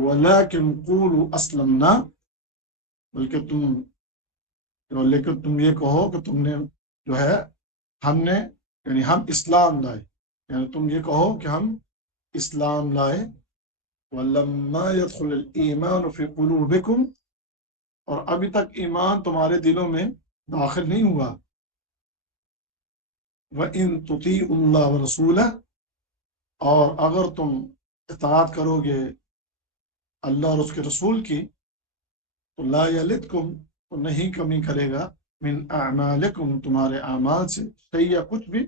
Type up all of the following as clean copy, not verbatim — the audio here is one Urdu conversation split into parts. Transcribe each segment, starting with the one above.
وَلَكِنْ قُولُوا أَسْلَمْنَا، لیکن تم یہ کہو کہ تم نے جو ہے ہم نے یعنی ہم اسلام لائے، یعنی تم یہ کہو کہ ہم اسلام لائے۔ وَلَمَّا يَدْخُلِ الْإِيمَانُ فِي قُلُوبِكُمْ، اور ابھی تک ایمان تمہارے دلوں میں داخل نہیں ہوا۔ وَإِن تُطِيعُوا اللَّهَ وَرَسُولَهُ، اور اگر تم اطاعت کرو گے اللہ اور اس کے رسول کی، تو لا یلدکم، تو نہیں کمی کرے گا، من اعمالکم، تمہارے اعمال سے، شیئا کچھ بھی،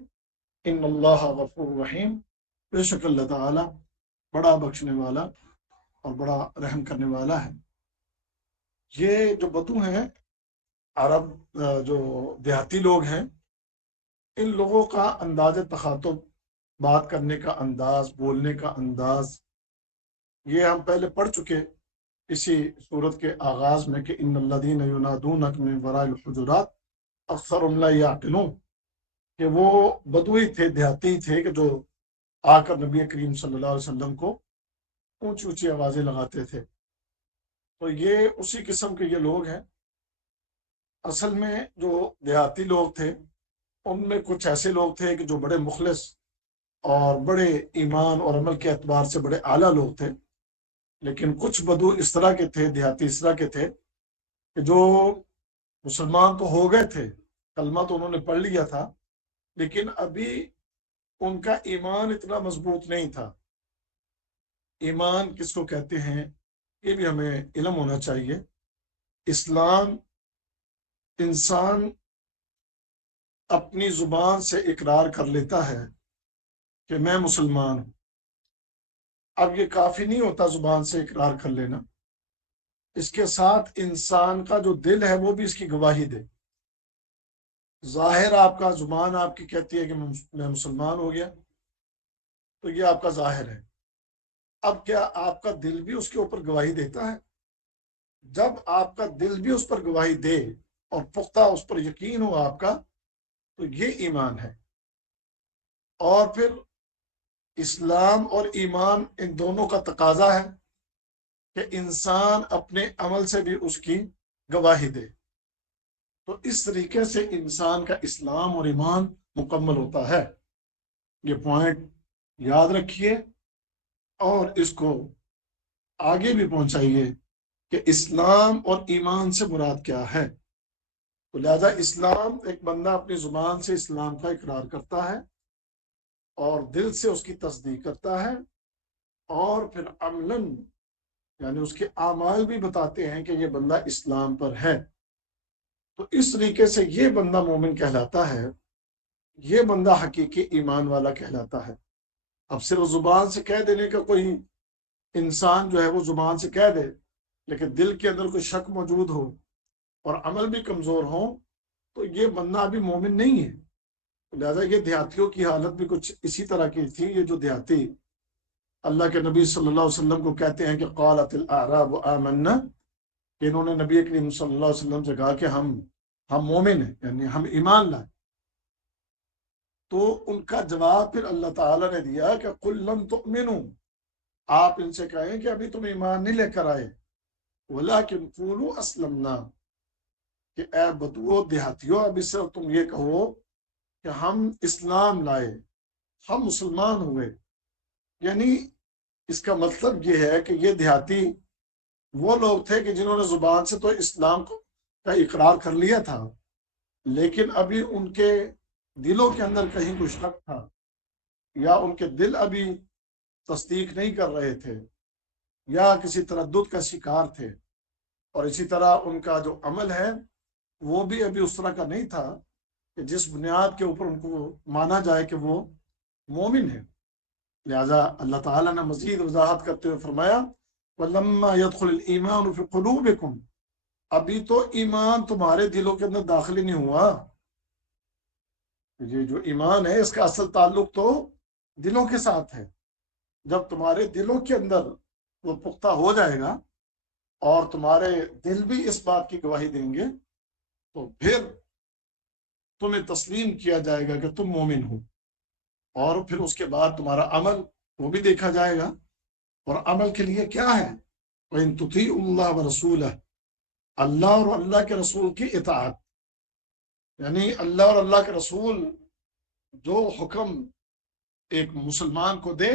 ان اللہ غفور رحیم، بے شک اللہ تعالی بڑا بخشنے والا اور بڑا رحم کرنے والا ہے۔ یہ جو بدو ہیں عرب، جو دیہاتی لوگ ہیں، ان لوگوں کا انداز تخاطب، بات کرنے کا انداز، بولنے کا انداز، یہ ہم پہلے پڑھ چکے اسی صورت کے آغاز میں کہ ان الذین ینادونک من وراء الحجرات اکثرهم لا یعقلون، کہ وہ بدوی تھے، دیہاتی تھے، کہ جو آ کر نبی کریم صلی اللہ علیہ وسلم کو اونچی اونچی آوازیں لگاتے تھے۔ تو یہ اسی قسم کے یہ لوگ ہیں۔ اصل میں جو دیہاتی لوگ تھے ان میں کچھ ایسے لوگ تھے کہ جو بڑے مخلص اور بڑے ایمان اور عمل کے اعتبار سے بڑے اعلیٰ لوگ تھے، لیکن کچھ بدو اس طرح کے تھے، دیہاتی اس طرح کے تھے کہ جو مسلمان تو ہو گئے تھے، کلمہ تو انہوں نے پڑھ لیا تھا، لیکن ابھی ان کا ایمان اتنا مضبوط نہیں تھا۔ ایمان کس کو کہتے ہیں یہ بھی ہمیں علم ہونا چاہیے۔ اسلام، انسان اپنی زبان سے اقرار کر لیتا ہے کہ میں مسلمان ہوں۔ اب یہ کافی نہیں ہوتا زبان سے اقرار کر لینا، اس کے ساتھ انسان کا جو دل ہے وہ بھی اس کی گواہی دے۔ ظاہر آپ کا، زبان آپ کی کہتی ہے کہ میں مسلمان ہو گیا، تو یہ آپ کا ظاہر ہے۔ اب کیا آپ کا دل بھی اس کے اوپر گواہی دیتا ہے؟ جب آپ کا دل بھی اس پر گواہی دے اور پختہ اس پر یقین ہو آپ کا، تو یہ ایمان ہے۔ اور پھر اسلام اور ایمان ان دونوں کا تقاضا ہے کہ انسان اپنے عمل سے بھی اس کی گواہی دے۔ تو اس طریقے سے انسان کا اسلام اور ایمان مکمل ہوتا ہے۔ یہ پوائنٹ یاد رکھیے اور اس کو آگے بھی پہنچائیے کہ اسلام اور ایمان سے مراد کیا ہے۔ تو لہذا اسلام، ایک بندہ اپنی زبان سے اسلام کا اقرار کرتا ہے اور دل سے اس کی تصدیق کرتا ہے، اور پھر عملاً یعنی اس کے اعمال بھی بتاتے ہیں کہ یہ بندہ اسلام پر ہے۔ تو اس طریقے سے یہ بندہ مومن کہلاتا ہے، یہ بندہ حقیقی ایمان والا کہلاتا ہے۔ اب صرف زبان سے کہہ دینے کا، کوئی انسان جو ہے وہ زبان سے کہہ دے لیکن دل کے اندر کوئی شک موجود ہو اور عمل بھی کمزور ہو، تو یہ بندہ ابھی مومن نہیں ہے۔ لہذا یہ دیہاتیوں کی حالت بھی کچھ اسی طرح کی تھی۔ یہ جو دیہاتی اللہ کے نبی صلی اللہ علیہ وسلم کو کہتے ہیں کہ قالت الاعراب آمنا، کہ انہوں نے نبی کریم صلی اللہ علیہ وسلم سے کہا کہ ہم مومن ہیں، یعنی ہم ایمان لائے، تو ان کا جواب پھر اللہ تعالیٰ نے دیا کہ قل لم تؤمنوا، آپ ان سے کہیں کہ ابھی تم ایمان نہیں لے کر آئے، ولکن قولوا اسلمنا، کہ اے بدو دیہاتیوں، ابھی صرف تم یہ کہو کہ ہم اسلام لائے، ہم مسلمان ہوئے۔ یعنی اس کا مطلب یہ ہے کہ یہ دیہاتی وہ لوگ تھے کہ جنہوں نے زبان سے تو اسلام کا اقرار کر لیا تھا، لیکن ابھی ان کے دلوں کے اندر کہیں کوئی شک تھا، یا ان کے دل ابھی تصدیق نہیں کر رہے تھے، یا کسی تردد کا شکار تھے۔ اور اسی طرح ان کا جو عمل ہے وہ بھی ابھی اس طرح کا نہیں تھا کہ جس بنیاد کے اوپر ان کو مانا جائے کہ وہ مومن ہے۔ لہذا اللہ تعالیٰ نے مزید وضاحت کرتے ہوئے فرمایا وَلَمَّا يَدْخُلِ الْإِيمَانُ فِي قُلُوبِكُمْ، ابھی تو ایمان تمہارے دلوں کے اندر داخل ہی نہیں ہوا۔ یہ جو ایمان ہے اس کا اصل تعلق تو دلوں کے ساتھ ہے۔ جب تمہارے دلوں کے اندر وہ پختہ ہو جائے گا اور تمہارے دل بھی اس بات کی گواہی دیں گے، تو پھر تمہیں تسلیم کیا جائے گا کہ تم مومن ہو، اور پھر اس کے بعد تمہارا عمل وہ بھی دیکھا جائے گا۔ اور عمل کے لیے کیا ہے وَإِن تُطِيعُوا اللَّهَ وَرَسُولَهُ، اللہ اور اللہ کے رسول کی اطاعت، یعنی اللہ اور اللہ کے رسول جو حکم ایک مسلمان کو دے،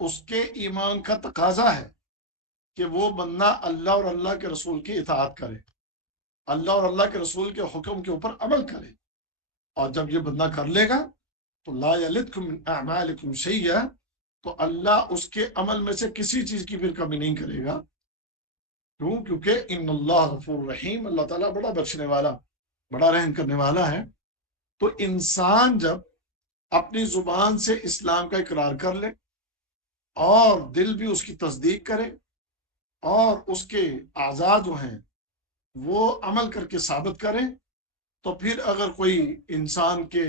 اس کے ایمان کا تقاضا ہے کہ وہ بندہ اللہ اور اللہ کے رسول کی اطاعت کرے، اللہ اور اللہ کے رسول کے حکم کے اوپر عمل کرے. اور جب یہ بندہ کر لے گا تو لا یلدکم من اعمالکم شیئا، تو اللہ اس کے عمل میں سے کسی چیز کی پھر کمی نہیں کرے گا. کیوں؟ کیونکہ ان اللہ غفور رحیم، اللہ تعالیٰ بڑا بخشنے والا، بڑا رحم کرنے والا ہے. تو انسان جب اپنی زبان سے اسلام کا اقرار کر لے اور دل بھی اس کی تصدیق کرے اور اس کے اعضاء جو ہیں وہ عمل کر کے ثابت کریں، تو پھر اگر کوئی انسان کے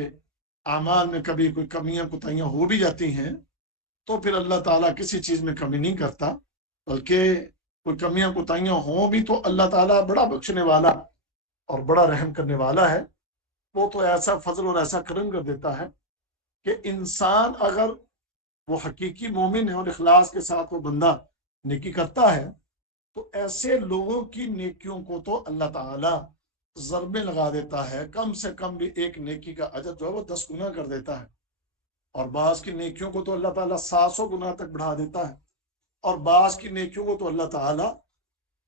اعمال میں کبھی کوئی کمیاں کوتاہیاں ہو بھی جاتی ہیں تو پھر اللہ تعالیٰ کسی چیز میں کمی نہیں کرتا، بلکہ کوئی کمیاں کوتاہیاں ہوں بھی تو اللہ تعالیٰ بڑا بخشنے والا اور بڑا رحم کرنے والا ہے. وہ تو ایسا فضل اور ایسا کرم کر دیتا ہے کہ انسان اگر وہ حقیقی مومن ہے اور اخلاص کے ساتھ وہ بندہ نیکی کرتا ہے تو ایسے لوگوں کی نیکیوں کو تو اللہ تعالیٰ ضربیں لگا دیتا ہے. کم سے کم بھی ایک نیکی کا اجر جو ہے وہ 10 گنا کر دیتا ہے، اور بعض کی نیکیوں کو تو اللہ تعالیٰ 700 گنا تک بڑھا دیتا ہے، اور بعض کی نیکیوں کو تو اللہ تعالیٰ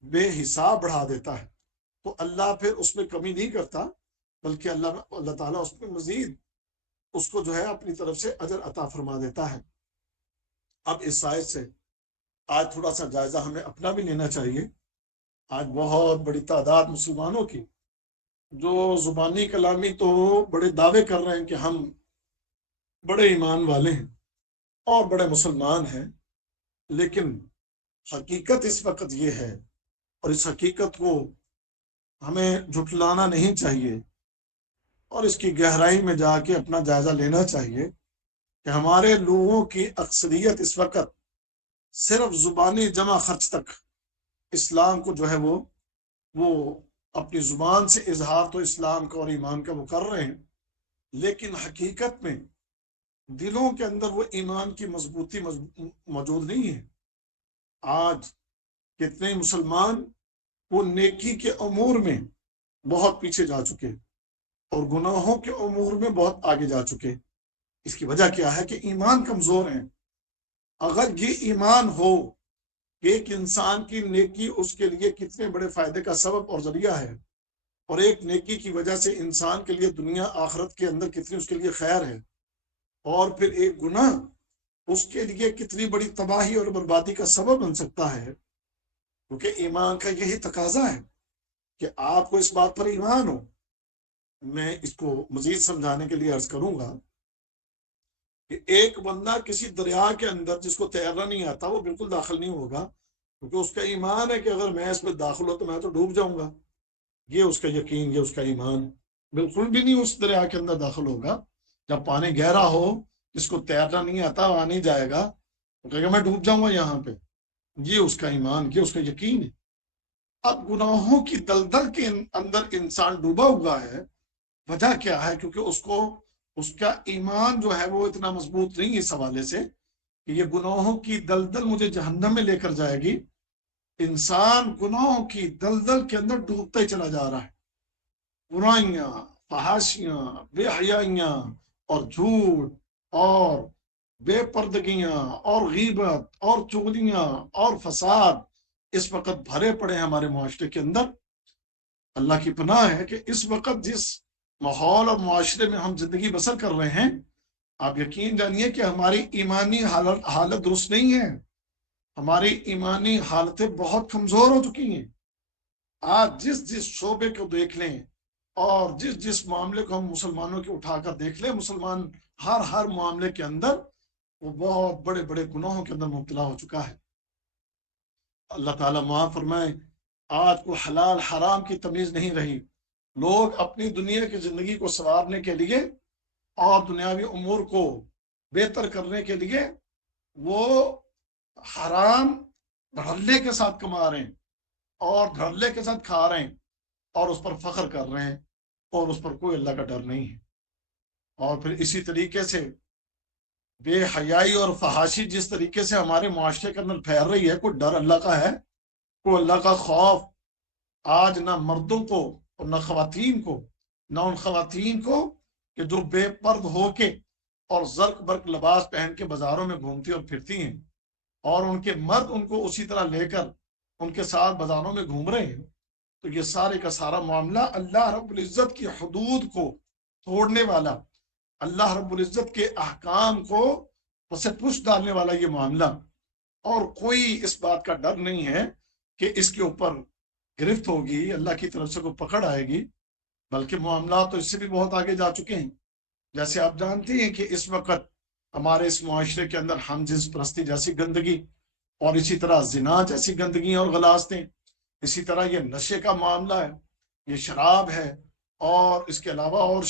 بے حساب بڑھا دیتا ہے. تو اللہ پھر اس میں کمی نہیں کرتا، بلکہ اللہ تعالیٰ اس میں مزید اس کو جو ہے اپنی طرف سے اجر عطا فرما دیتا ہے. اب اس آیت سے آج تھوڑا سا جائزہ ہمیں اپنا بھی لینا چاہیے. آج بہت بڑی تعداد مسلمانوں کی جو زبانی کلامی تو بڑے دعوے کر رہے ہیں کہ ہم بڑے ایمان والے ہیں اور بڑے مسلمان ہیں، لیکن حقیقت اس وقت یہ ہے، اور اس حقیقت کو ہمیں جھٹلانا نہیں چاہیے اور اس کی گہرائی میں جا کے اپنا جائزہ لینا چاہیے کہ ہمارے لوگوں کی اکثریت اس وقت صرف زبانی جمع خرچ تک اسلام کو جو ہے وہ اپنی زبان سے اظہار تو اسلام کا اور ایمان کا وہ کر رہے ہیں، لیکن حقیقت میں دلوں کے اندر وہ ایمان کی مضبوطی موجود نہیں ہے. آج کتنے مسلمان وہ نیکی کے امور میں بہت پیچھے جا چکے اور گناہوں کے امور میں بہت آگے جا چکے. اس کی وجہ کیا ہے کہ ایمان کمزور ہیں. اگر یہ ایمان ہو کہ ایک انسان کی نیکی اس کے لیے کتنے بڑے فائدے کا سبب اور ذریعہ ہے، اور ایک نیکی کی وجہ سے انسان کے لیے دنیا آخرت کے اندر کتنی اس کے لیے خیر ہے، اور پھر ایک گناہ اس کے لیے کتنی بڑی تباہی اور بربادی کا سبب بن سکتا ہے، کیونکہ ایمان کا یہی تقاضا ہے کہ آپ کو اس بات پر ایمان ہو. میں اس کو مزید سمجھانے کے لیے عرض کروں گا کہ ایک بندہ کسی دریا کے اندر جس کو تیرنا نہیں آتا وہ بالکل داخل نہیں ہوگا، کیونکہ اس کا ایمان ہے کہ اگر میں اس میں داخل ہو تو میں تو ڈوب جاؤں گا. یہ اس کا یقین، یہ اس کا ایمان، بالکل بھی نہیں اس دریا کے اندر داخل ہوگا. جب پانی گہرا ہو، جس کو تیرنا نہیں آتا وہاں نہیں جائے گا، وہ کہے گا میں ڈوب جاؤں گا یہاں پہ. یہ اس کا ایمان، یہ اس کا یقین ہے. اب گناہوں کی دلدل کے اندر انسان ڈوبا ہوا ہے. وجہ کیا ہے؟ کیونکہ اس کا ایمان جو ہے وہ اتنا مضبوط نہیں اس حوالے سے کہ یہ گناہوں کی دلدل مجھے جہنم میں لے کر جائے گی. انسان گناہوں کی دلدل کے اندر ڈوبتا ہی چلا جا رہا ہے. برائیاں، فحاشیاں، بے حیائیاں اور جھوٹ اور بے پردگیاں اور غیبت اور چغلیاں اور فساد اس وقت بھرے پڑے ہیں ہمارے معاشرے کے اندر. اللہ کی پناہ ہے کہ اس وقت جس ماحول اور معاشرے میں ہم زندگی بسر کر رہے ہیں، آپ یقین جانیے کہ ہماری ایمانی حالت درست نہیں ہے. ہماری ایمانی حالتیں بہت کمزور ہو چکی ہیں. آج جس شعبے کو دیکھ لیں اور جس معاملے کو ہم مسلمانوں کے اٹھا کر دیکھ لیں، مسلمان ہر معاملے کے اندر وہ بہت بڑے بڑے گناہوں کے اندر مبتلا ہو چکا ہے. اللہ تعالیٰ معاف فرمائے، آج کو حلال حرام کی تمیز نہیں رہی. لوگ اپنی دنیا کی زندگی کو سنوارنے کے لیے اور دنیاوی امور کو بہتر کرنے کے لیے وہ حرام دھڑلے کے ساتھ کما رہے ہیں اور دھڑلے کے ساتھ کھا رہے ہیں اور اس پر فخر کر رہے ہیں، اور اس پر کوئی اللہ کا ڈر نہیں ہے. اور پھر اسی طریقے سے بے حیائی اور فحاشی جس طریقے سے ہمارے معاشرے کے اندر پھیل رہی ہے، کوئی ڈر اللہ کا ہے؟ کوئی اللہ کا خوف آج نہ مردوں کو اور نہ خواتین کو، نہ ان خواتین کو کہ جو بے پرد ہو کے اور زرق برق لباس پہن کے بازاروں میں گھومتی اور پھرتی ہیں، اور ان کے مرد ان کو اسی طرح لے کر ان کے ساتھ بازاروں میں گھوم رہے ہیں۔ تو یہ سارے کا سارا معاملہ اللہ رب العزت کی حدود کو توڑنے والا، اللہ رب العزت کے احکام کو اسے پش ڈالنے والا یہ معاملہ، اور کوئی اس بات کا ڈر نہیں ہے کہ اس کے اوپر گرفت ہوگی، اللہ کی طرف سے کوئی پکڑ آئے گی، بلکہ معاملات تو اس سے بھی بہت آگے جا چکے ہیں۔ جیسے آپ جانتے ہیں کہ اس وقت ہمارے اس معاشرے کے اندر ہم جنس پرستی جیسی گندگی، اور اسی طرح زنا جیسی گندگی اور غلاظتیں، اسی طرح یہ نشے کا معاملہ ہے، یہ شراب ہے، اور اس کے علاوہ اور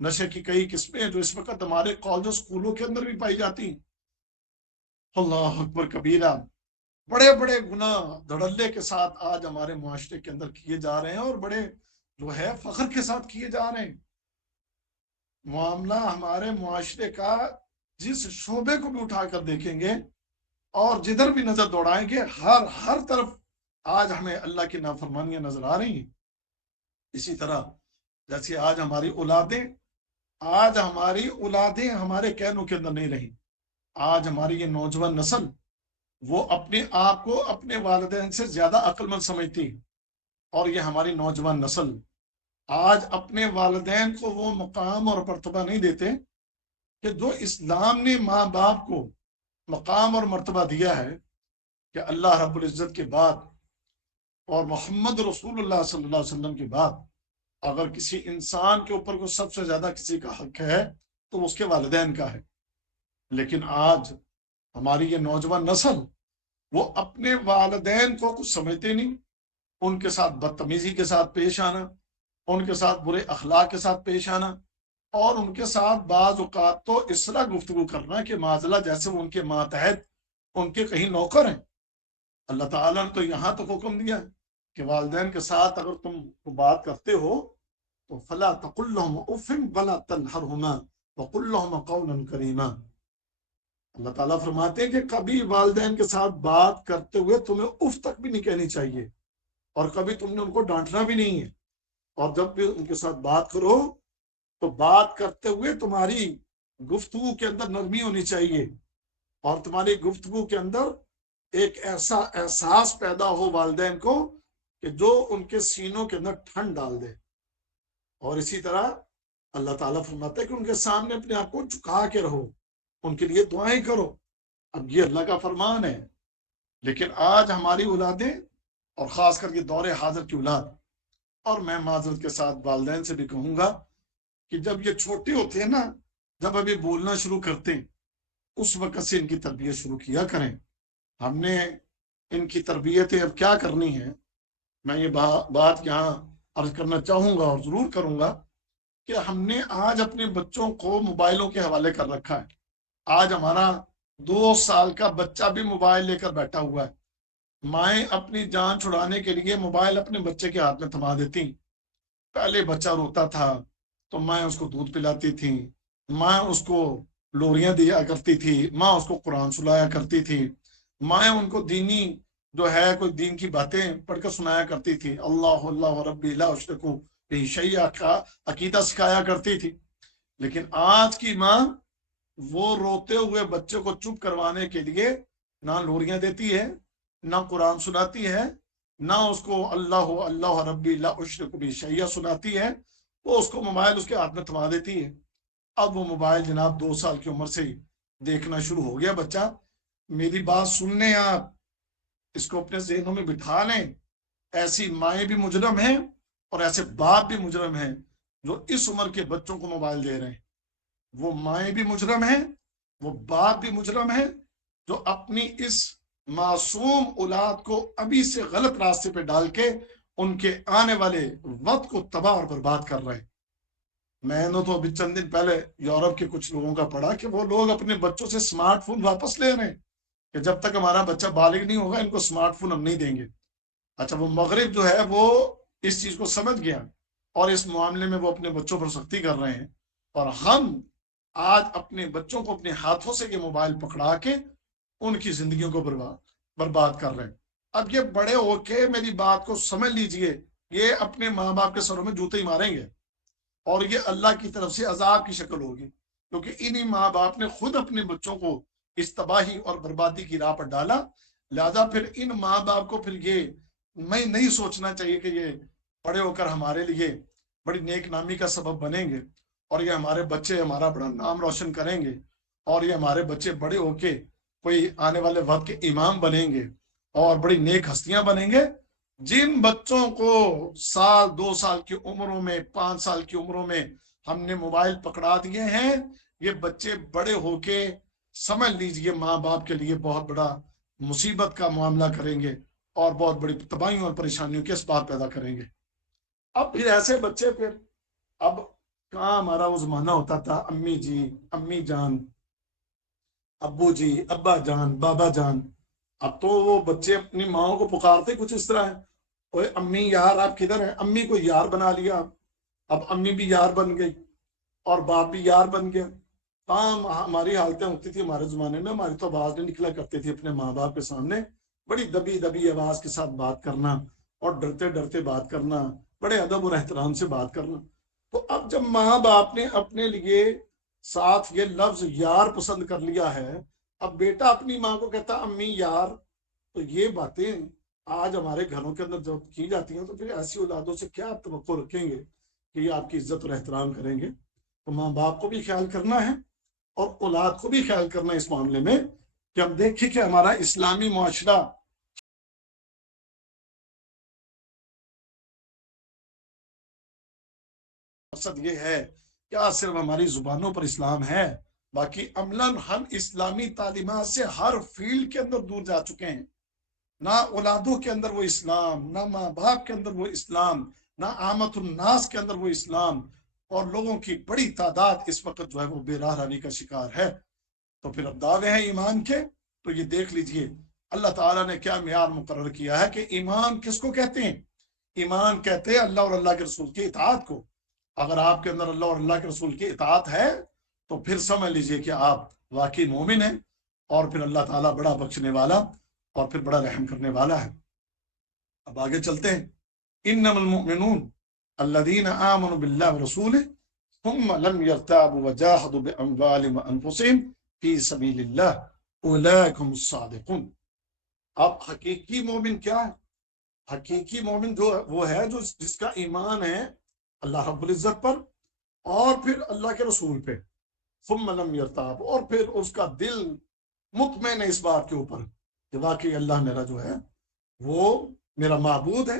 نشے کی کئی قسمیں جو اس وقت ہمارے کالجوں اسکولوں کے اندر بھی پائی جاتی ہیں۔ اللہ اکبر کبیرہ، بڑے بڑے گناہ دھڑلے کے ساتھ آج ہمارے معاشرے کے اندر کیے جا رہے ہیں، اور بڑے جو ہے فخر کے ساتھ کیے جا رہے ہیں۔ معاملہ ہمارے معاشرے کا جس شعبے کو بھی اٹھا کر دیکھیں گے اور جدھر بھی نظر دوڑائیں گے، ہر طرف آج ہمیں اللہ کی نافرمانیاں نظر آ رہی ہیں۔ اسی طرح جیسے آج ہماری اولادیں ہمارے کہنوں کے اندر نہیں رہی۔ آج ہماری یہ نوجوان نسل وہ اپنے آپ کو اپنے والدین سے زیادہ عقل مند سمجھتی، اور یہ ہماری نوجوان نسل آج اپنے والدین کو وہ مقام اور مرتبہ نہیں دیتے کہ جو اسلام نے ماں باپ کو مقام اور مرتبہ دیا ہے، کہ اللہ رب العزت کے بعد اور محمد رسول اللہ صلی اللہ علیہ وسلم کے بعد اگر کسی انسان کے اوپر کو سب سے زیادہ کسی کا حق ہے تو اس کے والدین کا ہے۔ لیکن آج ہماری یہ نوجوان نسل وہ اپنے والدین کو کچھ سمجھتے نہیں، ان کے ساتھ بدتمیزی کے ساتھ پیش آنا، ان کے ساتھ برے اخلاق کے ساتھ پیش آنا، اور ان کے ساتھ بعض اوقات تو اس طرح گفتگو کرنا کہ معذلہ جیسے وہ ان کے ماتحت ان کے کہیں نوکر ہیں۔ اللہ تعالیٰ نے تو یہاں تک حکم دیا ہے کہ والدین کے ساتھ اگر تم بات کرتے ہو تو فلا تقل لهم اف ولا تنهرهما وقل لهم قولا کریما۔ اللہ تعالیٰ فرماتے ہیں کہ کبھی والدین کے ساتھ بات کرتے ہوئے تمہیں اف تک بھی نہیں کہنی چاہیے، اور کبھی تم نے ان کو ڈانٹنا بھی نہیں ہے، اور جب بھی ان کے ساتھ بات کرو تو بات کرتے ہوئے تمہاری گفتگو کے اندر نرمی ہونی چاہیے، اور تمہاری گفتگو کے اندر ایک ایسا احساس پیدا ہو والدین کو کہ جو ان کے سینوں کے اندر ٹھنڈ ڈال دے۔ اور اسی طرح اللہ تعالیٰ فرماتا ہے کہ ان کے سامنے اپنے آپ کو جھکا کے رہو، ان کے لیے دعائیں کرو۔ اب یہ اللہ کا فرمان ہے، لیکن آج ہماری اولادیں، اور خاص کر یہ دور حاضر کی اولاد، اور میں معذرت کے ساتھ والدین سے بھی کہوں گا کہ جب یہ چھوٹے ہوتے ہیں نا، جب ابھی بولنا شروع کرتے ہیں، اس وقت سے ان کی تربیت شروع کیا کریں۔ ہم نے ان کی تربیتیں اب کیا کرنی ہے، میں یہ بات یہاں عرض کرنا چاہوں گا اور ضرور کروں گا کہ ہم نے آج اپنے بچوں کو موبائلوں کے حوالے کر رکھا ہے۔ آج ہمارا 2 سال کا بچہ بھی موبائل لے کر بیٹھا ہوا ہے۔ مائیں اپنی جان چھڑانے کے لیے موبائل اپنے بچے کے ہاتھ میں تھما دیتی۔ پہلے بچہ روتا تھا تو ماں اس کو دودھ پلاتی تھی، ماں اس کو لوریاں دیا کرتی تھی، ماں اس کو قرآن سنایا کرتی تھی، ماں ان کو دینی جو ہے کوئی دین کی باتیں پڑھ کر سنایا کرتی تھی، اللہ اللہ ربی لا اشرک بہ شیئا کا عقیدہ سکھایا کرتی تھی۔ لیکن آج کی ماں وہ روتے ہوئے بچے کو چپ کروانے کے لیے نہ لوریاں دیتی ہے، نہ قرآن سناتی ہے، نہ اس کو اللہ اللہ ربی لا اشرک بہ شیئا سناتی ہے، وہ اس کو موبائل اس کے ہاتھ میں تھما دیتی ہے۔ اب وہ موبائل جناب 2 سال کی عمر سے ہی دیکھنا شروع ہو گیا بچہ۔ میری بات سن لیں آپ، اس کو اپنے ذہنوں میں بٹھا لیں، ایسی مائیں بھی مجرم ہیں اور ایسے باپ بھی مجرم ہیں جو اس عمر کے بچوں کو موبائل دے رہے ہیں۔ وہ مائیں بھی مجرم ہیں، وہ باپ بھی مجرم ہیں جو اپنی اس معصوم اولاد کو ابھی سے غلط راستے پہ ڈال کے ان کے آنے والے وقت کو تباہ اور برباد کر رہے ہیں۔ میں نے تو ابھی چند دن پہلے یورپ کے کچھ لوگوں کا پڑھا کہ وہ لوگ اپنے بچوں سے سمارٹ فون واپس لے رہے ہیں کہ جب تک ہمارا بچہ بالغ نہیں ہوگا ان کو سمارٹ فون ہم نہیں دیں گے۔ اچھا، وہ مغرب جو ہے وہ اس چیز کو سمجھ گیا اور اس معاملے میں وہ اپنے بچوں پر سختی کر رہے ہیں، اور ہم آج اپنے بچوں کو اپنے ہاتھوں سے یہ موبائل پکڑا کے ان کی زندگیوں کو برباد کر رہے ہیں۔ اب یہ بڑے ہو کے میری بات کو سمجھ لیجئے، یہ اپنے ماں باپ کے سروں میں جوتے ہی ماریں گے، اور یہ اللہ کی طرف سے عذاب کی شکل ہوگی، کیونکہ انہی ماں باپ نے خود اپنے بچوں کو اس تباہی اور بربادی کی راہ پر ڈالا۔ لہذا پھر ان ماں باپ کو پھر یہ میں نہیں سوچنا چاہیے کہ یہ بڑے ہو کر ہمارے لیے بڑی نیک نامی کا سبب بنیں گے، اور یہ ہمارے بچے ہمارا بڑا نام روشن کریں گے، اور یہ ہمارے بچے بڑے ہو کے کوئی آنے والے وقت کے امام بنیں گے اور بڑی نیک ہستیاں بنیں گے۔ جن بچوں کو 2 سال کی عمروں میں 5 سال کی عمروں میں ہم نے موبائل پکڑا دیے ہیں، یہ بچے بڑے ہو کے سمجھ لیجئے ماں باپ کے لیے بہت بڑا مصیبت کا معاملہ کریں گے، اور بہت بڑی تباہیوں اور پریشانیوں کے اسباب پیدا کریں گے۔ اب پھر ایسے بچے پھر اب کہاں ہمارا وہ زمانہ ہوتا تھا امی جی، امی جان، ابو جی، ابا جان، بابا جان۔ اب تو وہ بچے اپنی ماں کو پکارتے کچھ اس طرح ہے، اوے امی یار آپ کدھر ہیں؟ امی کو یار بنا لیا، اب امی بھی یار بن گئی اور باپ بھی یار بن گیا۔ ہماری حالتیں ہوتی تھی ہمارے زمانے میں، ہماری تو آواز نہیں نکلا کرتی تھی اپنے ماں باپ کے سامنے، بڑی دبی دبی آواز کے ساتھ بات کرنا اور ڈرتے ڈرتے بات کرنا، بڑے ادب اور احترام سے بات کرنا۔ تو اب جب ماں باپ نے اپنے لیے ساتھ یہ لفظ یار پسند کر لیا ہے، اب بیٹا اپنی ماں کو کہتا امی یار، تو یہ باتیں آج ہمارے گھروں کے اندر جب کی جاتی ہیں تو پھر ایسی اولادوں سے کیا آپ توقع رکھیں گے کہ یہ آپ کی عزت اور احترام کریں گے؟ تو ماں باپ کو بھی خیال کرنا ہے اور اولاد کو بھی خیال کرنا ہے اس معاملے میں، کہ ہم دیکھیں کہ ہمارا اسلامی معاشرہ مقصد یہ ہے کیا صرف ہماری زبانوں پر اسلام ہے؟ باقی عملاً ہم اسلامی تعلیمات سے ہر فیلڈ کے اندر دور جا چکے ہیں۔ نہ اولادوں کے اندر وہ اسلام، نہ ماں باپ کے اندر وہ اسلام، نہ عامت الناس کے اندر وہ اسلام، اور لوگوں کی بڑی تعداد اس وقت جو ہے وہ بے راہ روی کا شکار ہے۔ تو پھر اب دعوے ہیں ایمان کے، تو یہ دیکھ لیجئے اللہ تعالیٰ نے کیا معیار مقرر کیا ہے کہ ایمان کس کو کہتے ہیں؟ ایمان کہتے ہیں اللہ اور اللہ کے رسول کی اطاعت کو۔ اگر آپ کے اندر اللہ اور اللہ کے رسول کی اطاعت ہے تو پھر سمجھ لیجئے کہ آپ واقعی مومن ہیں، اور پھر اللہ تعالیٰ بڑا بخشنے والا اور پھر بڑا رحم کرنے والا ہے۔ اب آگے چلتے ہیں۔ انما المؤمنون الذین آمنوا باللہ ورسولہ ثم لم يرتابوا وجاہدوا باموالہم وانفسہم فی سبیل اللہ اولئک هم الصادقون۔ اب حقیقی مومن کیا ہے؟ حقیقی مومن جو وہ ہے جو جس کا ایمان ہے اللہ رب العزت پر اور پھر اللہ کے رسول پہ، ثم لم یرتاب، اور پھر اس کا دل مطمئن ہے اس بات کے اوپر کہ واقعی اللہ میرا جو ہے وہ میرا معبود ہے،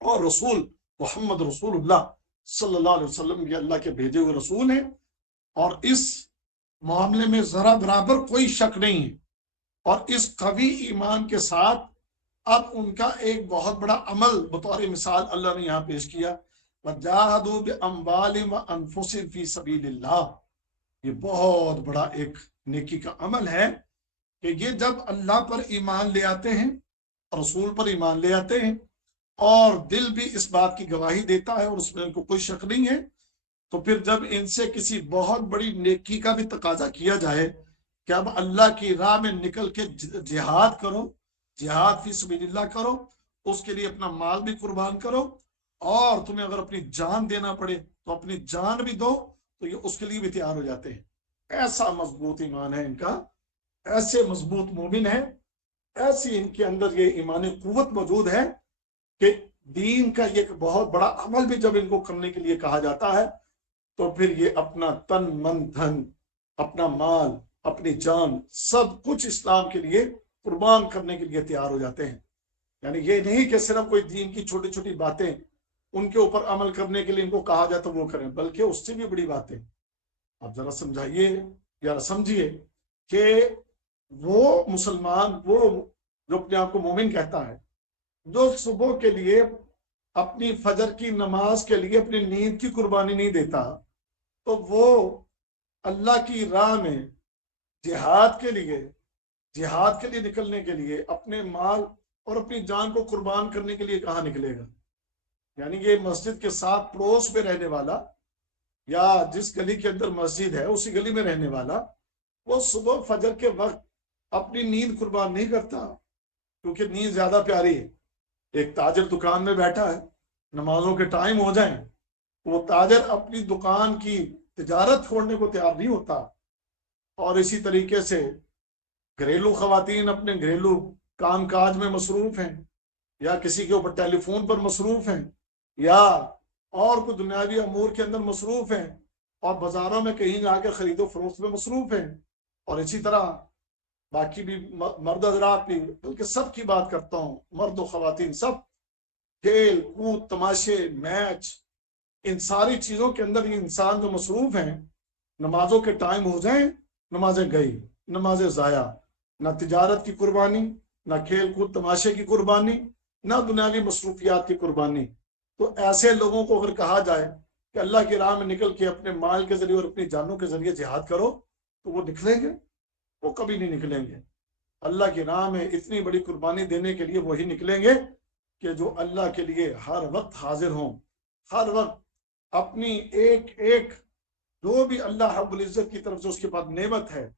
اور رسول محمد رسول اللہ صلی اللہ علیہ وسلم یہ اللہ کے بھیجے ہوئے رسول ہیں، اور اس معاملے میں ذرا برابر کوئی شک نہیں ہے۔ اور اس قوی ایمان کے ساتھ اب ان کا ایک بہت بڑا عمل بطور مثال اللہ نے یہاں پیش کیا، وَجَاهَدُوا بِأَمْوَالِهِمْ وَأَنفُسِهِمْ فِي سَبِيلِ اللَّهِ۔ یہ بہت بڑا ایک نیکی کا عمل ہے کہ یہ جب اللہ پر ایمان لے آتے ہیں، رسول پر ایمان لے آتے ہیں، اور دل بھی اس بات کی گواہی دیتا ہے اور اس میں ان کو کوئی شک نہیں ہے، تو پھر جب ان سے کسی بہت بڑی نیکی کا بھی تقاضا کیا جائے کہ اب اللہ کی راہ میں نکل کے جہاد کرو، جہاد فی سبیل اللہ کرو، اس کے لیے اپنا مال بھی قربان کرو، اور تمہیں اگر اپنی جان دینا پڑے تو اپنی جان بھی دو، تو یہ اس کے لیے بھی تیار ہو جاتے ہیں۔ ایسا مضبوط ایمان ہے ان کا، ایسے مضبوط مومن ہے، ایسی ان کے اندر یہ ایمانی قوت موجود ہے کہ دین کا یہ بہت بڑا عمل بھی جب ان کو کرنے کے لیے کہا جاتا ہے تو پھر یہ اپنا تن من دھن، اپنا مال، اپنی جان، سب کچھ اسلام کے لیے قربان کرنے کے لیے تیار ہو جاتے ہیں۔ یعنی یہ نہیں کہ صرف کوئی دین کی چھوٹی چھوٹی باتیں ان کے اوپر عمل کرنے کے لیے ان کو کہا جائے تو وہ کریں، بلکہ اس سے بھی بڑی باتیں آپ ذرا سمجھائیے یا سمجھیے کہ وہ مسلمان، وہ جو اپنے آپ کو مومن کہتا ہے، جو صبح کے لیے اپنی فجر کی نماز کے لیے اپنی نیند کی قربانی نہیں دیتا، تو وہ اللہ کی راہ میں جہاد کے لیے نکلنے کے لیے اپنے مال اور اپنی جان کو قربان کرنے کے لیے کہاں نکلے گا؟ یعنی یہ مسجد کے ساتھ پڑوس میں رہنے والا یا جس گلی کے اندر مسجد ہے اسی گلی میں رہنے والا، وہ صبح فجر کے وقت اپنی نیند قربان نہیں کرتا، کیونکہ نیند زیادہ پیاری ہے۔ ایک تاجر دکان میں بیٹھا ہے، نمازوں کے ٹائم ہو جائیں، وہ تاجر اپنی دکان کی تجارت چھوڑنے کو تیار نہیں ہوتا۔ اور اسی طریقے سے گھریلو خواتین اپنے گھریلو کام کاج میں مصروف ہیں، یا کسی کے اوپر ٹیلی فون پر مصروف ہیں، یا اور کوئی دنیاوی امور کے اندر مصروف ہیں، اور بازاروں میں کہیں جا کے خرید و فروخت میں مصروف ہیں۔ اور اسی طرح باقی بھی مرد حضرات بھی، بلکہ سب کی بات کرتا ہوں، مرد و خواتین سب، کھیل کود تماشے میچ، ان ساری چیزوں کے اندر یہ انسان جو مصروف ہیں، نمازوں کے ٹائم ہو جائیں، نمازیں گئی، نمازیں ضائع، نہ تجارت کی قربانی، نہ کھیل کود تماشے کی قربانی، نہ دنیاوی مصروفیات کی قربانی۔ تو ایسے لوگوں کو اگر کہا جائے کہ اللہ کی راہ میں نکل کے اپنے مال کے ذریعے اور اپنی جانوں کے ذریعے جہاد کرو، تو وہ نکلیں گے؟ وہ کبھی نہیں نکلیں گے۔ اللہ کی راہ میں اتنی بڑی قربانی دینے کے لیے وہی نکلیں گے کہ جو اللہ کے لیے ہر وقت حاضر ہوں، ہر وقت اپنی ایک ایک جو بھی اللہ رب العزت کی طرف سے اس کے پاس نعمت ہے،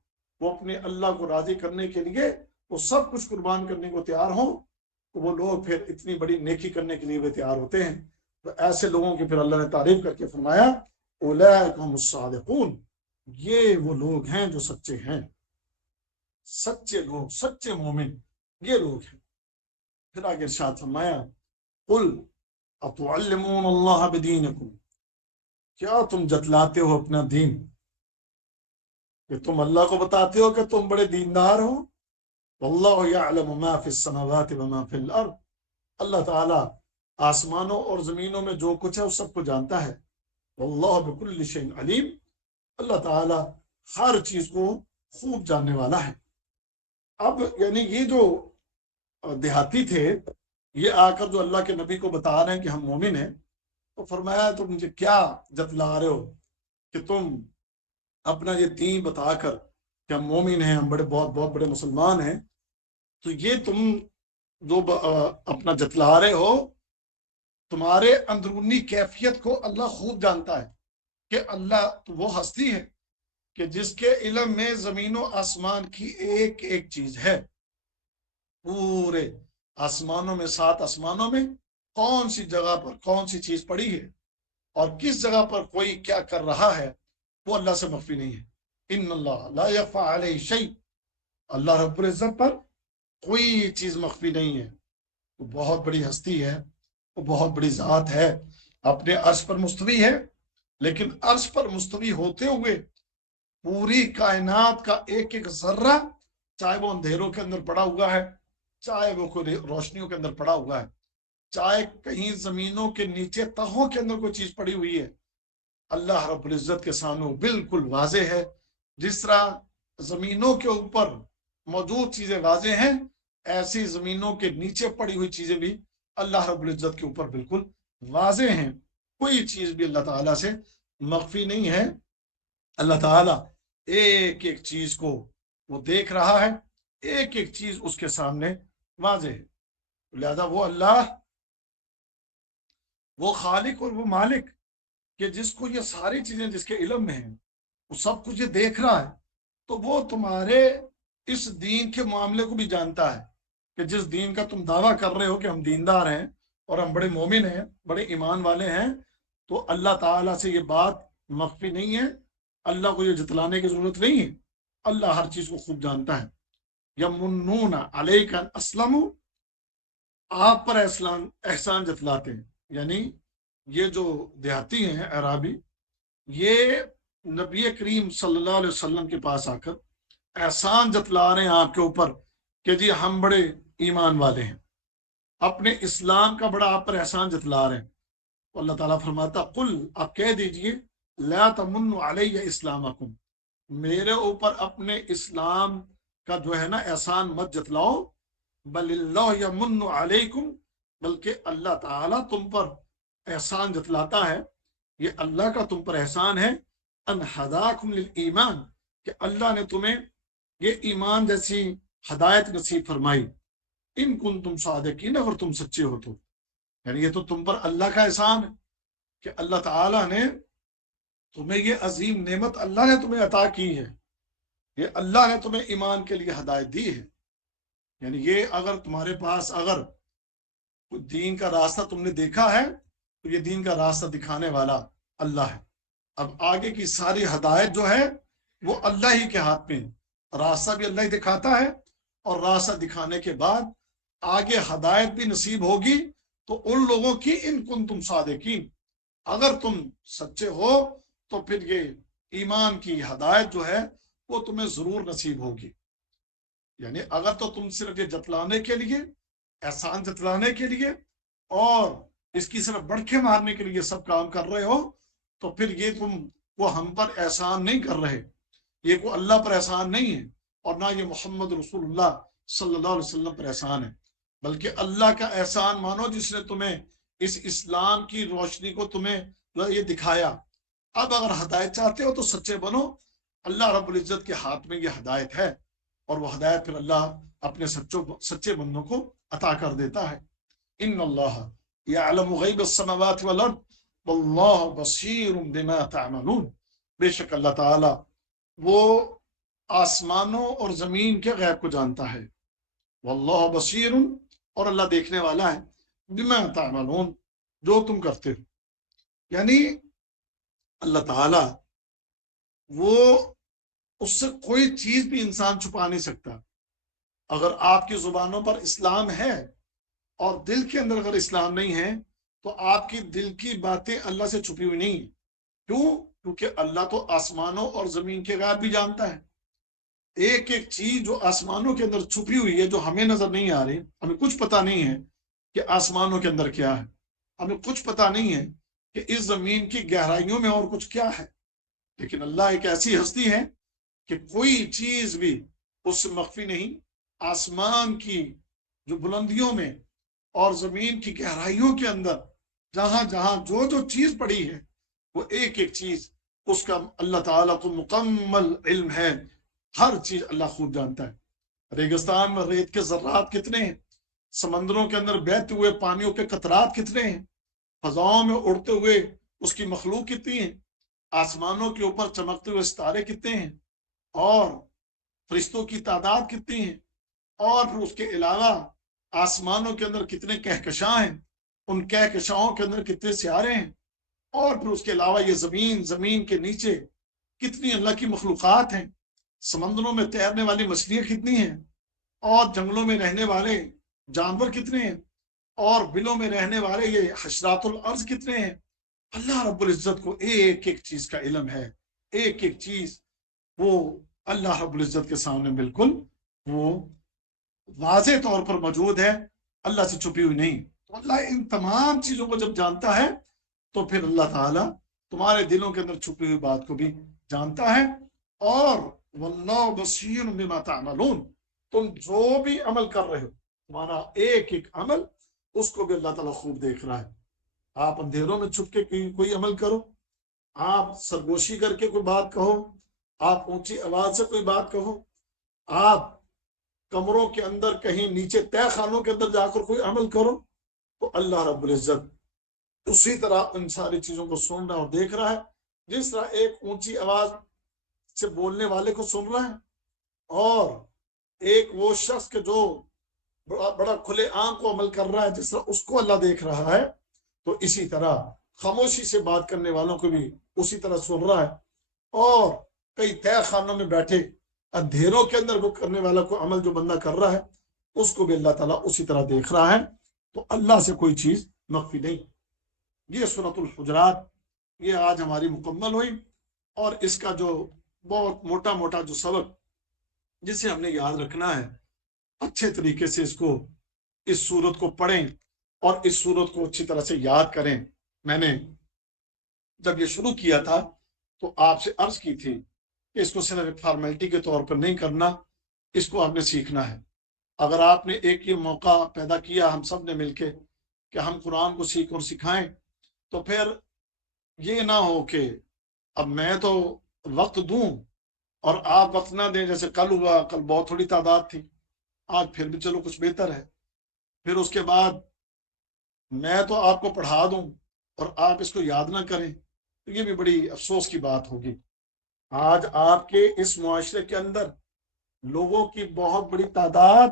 وہ اپنے اللہ کو راضی کرنے کے لیے وہ سب کچھ قربان کرنے کو تیار ہوں، تو وہ لوگ پھر اتنی بڑی نیکی کرنے کے لیے وہ تیار ہوتے ہیں۔ تو ایسے لوگوں کی پھر اللہ نے تعریف کر کے فرمایا اولئک هم الصادقون، یہ وہ لوگ ہیں جو سچے ہیں، سچے لوگ، سچے مومن یہ لوگ ہیں۔ پھر آگے ارشاد فرمایا قل اتعلمون اللہ بدینکم، کیا تم جتلاتے ہو اپنا دین، کہ تم اللہ کو بتاتے ہو کہ تم بڑے دیندار ہو؟ واللہ یعلم ما فی السماوات وما فی الارض، اللہ تعالیٰ آسمانوں اور زمینوں میں جو کچھ ہے اس سب کو جانتا ہے۔ واللہ بکل شیء علیم، اللہ تعالیٰ ہر چیز کو خوب جاننے والا ہے۔ اب یعنی یہ جو دیہاتی تھے، یہ آ کر جو اللہ کے نبی کو بتا رہے ہیں کہ ہم مومن ہیں، تو فرمایا تم مجھے کیا جتلا رہے ہو کہ تم اپنا یہ دین بتا کر کہ ہم مومن ہیں، ہم بہت بہت بڑے مسلمان ہیں، تو یہ تم جو اپنا جتلا رہے ہو، تمہارے اندرونی کیفیت کو اللہ خوب جانتا ہے کہ اللہ وہ ہستی ہے کہ جس کے علم میں زمین و آسمان کی ایک ایک چیز ہے۔ پورے آسمانوں میں، 7 آسمانوں میں کون سی جگہ پر کون سی چیز پڑی ہے اور کس جگہ پر کوئی کیا کر رہا ہے، وہ اللہ سے مخفی نہیں ہے۔ ان اللہ لا یخفی علیہ شیء، اللہ رب العزت پر کوئی چیز مخفی نہیں ہے۔ وہ بہت بڑی ہستی ہے، وہ بہت بڑی ذات ہے، اپنے عرش پر مستوی ہے، لیکن عرش پر مستوی ہوتے ہوئے پوری کائنات کا ایک ایک ذرہ، چاہے وہ اندھیروں کے اندر پڑا ہوا ہے، چاہے وہ کوئی روشنیوں کے اندر پڑا ہوا ہے، چاہے کہیں زمینوں کے نیچے تہوں کے اندر کوئی چیز پڑی ہوئی ہے، اللہ رب العزت کے سامنے بالکل واضح ہے۔ جس طرح زمینوں کے اوپر موجود چیزیں واضح ہیں، ایسی زمینوں کے نیچے پڑی ہوئی چیزیں بھی اللہ رب العزت کے اوپر بالکل واضح ہیں۔ کوئی چیز بھی اللہ تعالیٰ سے مخفی نہیں ہے۔ اللہ تعالیٰ ایک ایک چیز کو وہ دیکھ رہا ہے، ایک ایک چیز اس کے سامنے واضح ہے۔ لہذا وہ اللہ، وہ خالق اور وہ مالک کہ جس کو یہ ساری چیزیں جس کے علم میں ہیں، وہ سب کچھ یہ دیکھ رہا ہے، تو وہ تمہارے اس دین کے معاملے کو بھی جانتا ہے کہ جس دین کا تم دعویٰ کر رہے ہو کہ ہم دیندار ہیں اور ہم بڑے مومن ہیں، بڑے ایمان والے ہیں، تو اللہ تعالیٰ سے یہ بات مخفی نہیں ہے، اللہ کو یہ جتلانے کی ضرورت نہیں ہے، اللہ ہر چیز کو خوب جانتا ہے۔ یمنون علیک ان اسلموا، آپ پر احسان جتلاتے ہیں، یعنی یہ جو دیہاتی ہیں اعرابی، یہ نبی کریم صلی اللہ علیہ وسلم کے پاس آ کر احسان جتلا رہے ہیں آپ کے اوپر کہ جی ہم بڑے ایمان والے ہیں، اپنے اسلام کا بڑا آپ پر احسان جتلا رہے ہیں۔ اللہ تعالیٰ فرماتا قل، آپ کہہ دیجئے لا تمنوا علی اسلامکم، میرے اوپر اپنے اسلام کا جو ہے نا احسان مت جتلاؤ، بل اللہ یمن علیکم، بلکہ اللہ تعالیٰ تم پر احسان جتلاتا ہے، یہ اللہ کا تم پر احسان ہے، ان ہداکم للایمان، کہ اللہ نے تمہیں یہ ایمان جیسی ہدایت نصیب فرمائی، ان کنتم صادقین، اگر تم سچے ہو تو، یعنی یہ تو تم پر اللہ کا احسان ہے کہ اللہ تعالیٰ نے تمہیں یہ عظیم نعمت اللہ نے تمہیں عطا کی ہے، یہ اللہ نے تمہیں ایمان کے لیے ہدایت دی ہے. یعنی یہ اگر تمہارے پاس اگر کوئی دین کا راستہ تم نے دیکھا ہے تو یہ دین کا راستہ دکھانے والا اللہ ہے. اب آگے کی ساری ہدایت جو ہے وہ اللہ ہی کے ہاتھ میں ہے. راستہ بھی اللہ ہی دکھاتا ہے، اور راستہ دکھانے کے بعد آگے ہدایت بھی نصیب ہوگی تو ان لوگوں کی ان کن تم صادقین، اگر تم سچے ہو تو پھر یہ ایمان کی ہدایت جو ہے وہ تمہیں ضرور نصیب ہوگی. یعنی اگر تو تم صرف یہ جتلانے کے لیے، احسان جتلانے کے لیے اور اس کی صرف بڑکے مارنے کے لیے سب کام کر رہے ہو تو پھر یہ تم وہ ہم پر احسان نہیں کر رہے، یہ کوئی اللہ پر احسان نہیں ہے، اور نہ یہ محمد رسول اللہ صلی اللہ علیہ وسلم پر احسان ہے، بلکہ اللہ کا احسان مانو جس نے تمہیں اس اسلام کی روشنی کو تمہیں یہ دکھایا. اب اگر ہدایت چاہتے ہو تو سچے بنو، اللہ رب العزت کے ہاتھ میں یہ ہدایت ہے، اور وہ ہدایت پھر اللہ اپنے سچے بندوں کو عطا کر دیتا ہے. ان اللہ یعلم غیب السماوات والارض واللہ بصیر بما تعملون، بے شک اللہ تعالی وہ آسمانوں اور زمین کے غیب کو جانتا ہے. واللہ بصیر، اور اللہ دیکھنے والا ہے، بما تعملون، جو تم کرتے ہو. یعنی اللہ تعالی وہ اس سے کوئی چیز بھی انسان چھپا نہیں سکتا. اگر آپ کی زبانوں پر اسلام ہے اور دل کے اندر اگر اسلام نہیں ہے تو آپ کی دل کی باتیں اللہ سے چھپی ہوئی نہیں. کیوں؟ کیونکہ اللہ تو آسمانوں اور زمین کے غیب بھی جانتا ہے. ایک ایک چیز جو آسمانوں کے اندر چھپی ہوئی ہے، جو ہمیں نظر نہیں آ رہی، ہمیں کچھ پتا نہیں ہے کہ آسمانوں کے اندر کیا ہے، ہمیں کچھ پتا نہیں ہے کہ اس زمین کی گہرائیوں میں اور کچھ کیا ہے، لیکن اللہ ایک ایسی ہستی ہے کہ کوئی چیز بھی اس سے مخفی نہیں. آسمان کی جو بلندیوں میں اور زمین کی گہرائیوں کے اندر جہاں جہاں جو جو چیز پڑی ہے وہ ایک ایک چیز اس کا اللہ تعالیٰ کو مکمل علم ہے. ہر چیز اللہ خوب جانتا ہے. ریگستان میں ریت کے ذرات کتنے ہیں، سمندروں کے اندر بہتے ہوئے پانیوں کے قطرات کتنے ہیں، فضاؤں میں اڑتے ہوئے اس کی مخلوق کتنی ہے، آسمانوں کے اوپر چمکتے ہوئے ستارے کتنے ہیں، اور فرشتوں کی تعداد کتنی ہے، اور پھر اس کے علاوہ آسمانوں کے اندر کتنے کہکشاں ہیں، ان کہکشاؤں کے اندر کتنے سیارے ہیں، اور پھر اس کے علاوہ یہ زمین کے نیچے کتنی اللہ کی مخلوقات ہیں، سمندروں میں تیرنے والی مچھلیاں کتنی ہیں، اور جنگلوں میں رہنے والے جانور کتنے ہیں، اور بلوں میں رہنے والے یہ حشرات الارض کتنے ہیں. اللہ رب العزت کو ایک ایک چیز کا علم ہے. ایک ایک چیز وہ اللہ رب العزت کے سامنے بالکل وہ واضح طور پر موجود ہے، اللہ سے چھپی ہوئی نہیں. تو اللہ ان تمام چیزوں کو جب جانتا ہے تو پھر اللہ تعالیٰ تمہارے دلوں کے اندر چھپی ہوئی بات کو بھی جانتا ہے. اور واللہ بصیر بما تعملون، تم جو بھی عمل کر رہے ہو، تمہارا ایک ایک عمل اس کو بھی اللہ تعالیٰ خوب دیکھ رہا ہے. آپ اندھیروں میں چھپ کے کوئی عمل کرو، آپ سرگوشی کر کے کوئی بات کہو، آپ اونچی آواز سے کوئی بات کہو، آپ کمروں کے اندر کہیں نیچے تہ خانوں کے اندر جا کر کوئی عمل کرو، تو اللہ رب العزت اسی طرح ان ساری چیزوں کو سن رہا اور دیکھ رہا ہے. جس طرح ایک اونچی آواز سے بولنے والے کو سن رہا ہے، اور ایک وہ شخص کے جو بڑا کھلے عام کو عمل کر رہا ہے جس طرح اس کو اللہ دیکھ رہا ہے، تو اسی طرح خاموشی سے بات کرنے والوں کو بھی اسی طرح سن رہا ہے. اور کئی تہ خانوں میں بیٹھے اندھیروں کے اندر وہ کرنے والا کو عمل جو بندہ کر رہا ہے اس کو بھی اللہ تعالیٰ اسی طرح دیکھ رہا ہے. تو اللہ سے کوئی چیز مخفی نہیں. یہ سورۃ الحجرات یہ آج ہماری مکمل ہوئی، اور اس کا جو بہت موٹا موٹا جو سبق جسے ہم نے یاد رکھنا ہے، اچھے طریقے سے اس سورت کو پڑھیں اور اس سورت کو اچھی طرح سے یاد کریں. میں نے جب یہ شروع کیا تھا تو آپ سے عرض کی تھی کہ اس کو صرف ایک فارمیلٹی کے طور پر نہیں کرنا، اس کو آپ نے سیکھنا ہے. اگر آپ نے ایک یہ موقع پیدا کیا ہم سب نے مل کے کہ ہم قرآن کو سیکھ اور سکھائیں، تو پھر یہ نہ ہو کہ اب میں تو وقت دوں اور آپ وقت نہ دیں. جیسے کل ہوا، کل بہت تھوڑی تعداد تھی، آج پھر بھی چلو کچھ بہتر ہے. پھر اس کے بعد میں تو آپ کو پڑھا دوں اور آپ اس کو یاد نہ کریں، تو یہ بھی بڑی افسوس کی بات ہوگی۔ آج آپ کے اس معاشرے کے اندر لوگوں کی بہت بڑی تعداد،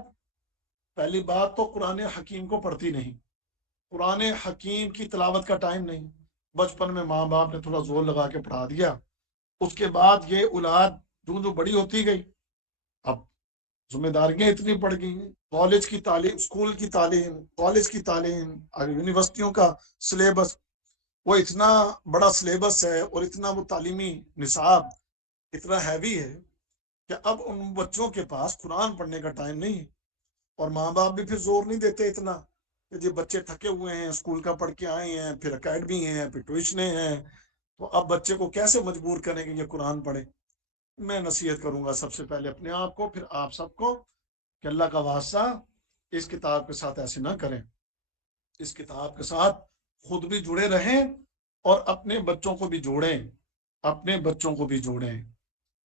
پہلی بات تو قرآن حکیم کو پڑھتی نہیں، قرآن حکیم کی تلاوت کا ٹائم نہیں، بچپن میں ماں باپ نے تھوڑا زور لگا کے پڑھا دیا، اس کے بعد یہ اولاد جو بڑی ہوتی گئی، اب ذمہ داریاں اتنی بڑھ گئی ہیں، کالج کی تعلیم، اسکول کی تعلیم، کالج کی تعلیم اور یونیورسٹیوں کا سلیبس، وہ اتنا بڑا سلیبس ہے اور اتنا وہ تعلیمی نصاب اتنا ہیوی ہے کہ اب ان بچوں کے پاس قرآن پڑھنے کا ٹائم نہیں ہے، اور ماں باپ بھی پھر زور نہیں دیتے اتنا کہ جی بچے تھکے ہوئے ہیں، اسکول کا پڑھ کے آئے ہیں، پھر اکیڈمی ہیں، پھر ٹیوشنیں ہیں، تو اب بچے کو کیسے مجبور کریں کہ یہ قرآن پڑھے۔ میں نصیحت کروں گا سب سے پہلے اپنے آپ کو، پھر آپ سب کو، کہ اللہ کا واسطہ اس کتاب کے ساتھ ایسے نہ کریں، اس کتاب کے ساتھ خود بھی جڑے رہیں اور اپنے بچوں کو بھی جوڑیں، اپنے بچوں کو بھی جوڑیں۔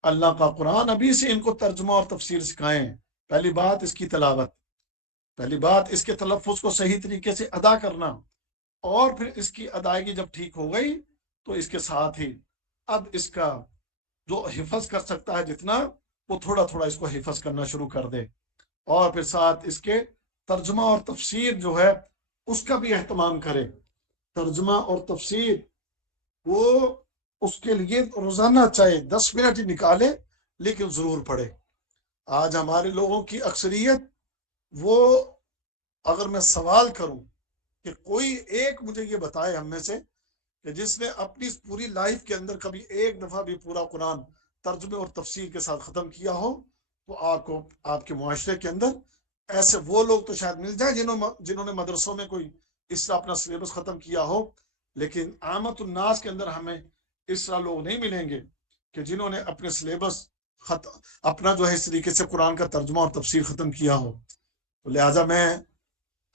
اللہ کا قرآن ابھی سے ان کو ترجمہ اور تفسیر سکھائیں۔ پہلی بات اس کی تلاوت، پہلی بات اس کے تلفظ کو صحیح طریقے سے ادا کرنا، اور پھر اس کی ادائیگی جب ٹھیک ہو گئی تو اس کے ساتھ ہی اب اس کا جو حفظ کر سکتا ہے جتنا، وہ تھوڑا تھوڑا اس کو حفظ کرنا شروع کر دے، اور پھر ساتھ اس کے ترجمہ اور تفسیر جو ہے اس کا بھی اہتمام کرے۔ ترجمہ اور تفسیر وہ اس کے لیے روزانہ چاہے 10 منٹ ہی نکالے لیکن ضرور پڑھے۔ آج ہمارے لوگوں کی اکثریت، وہ اگر میں سوال کروں کہ کوئی ایک مجھے یہ بتائے ہم میں سے کہ جس نے اپنی پوری لائف کے اندر کبھی ایک دفعہ بھی پورا قرآن ترجمے اور تفسیر کے ساتھ ختم کیا ہو، تو آپ کے معاشرے کے اندر ایسے وہ لوگ تو شاید مل جائیں جنہوں نے مدرسوں میں کوئی اس طرح اپنا سلیبس ختم کیا ہو، لیکن عامت الناس کے اندر ہمیں اس طرح لوگ نہیں ملیں گے کہ جنہوں نے اپنے سلیبس اپنا جو ہے اس طریقے سے قرآن کا ترجمہ اور تفسیر ختم کیا ہو۔ تو لہٰذا میں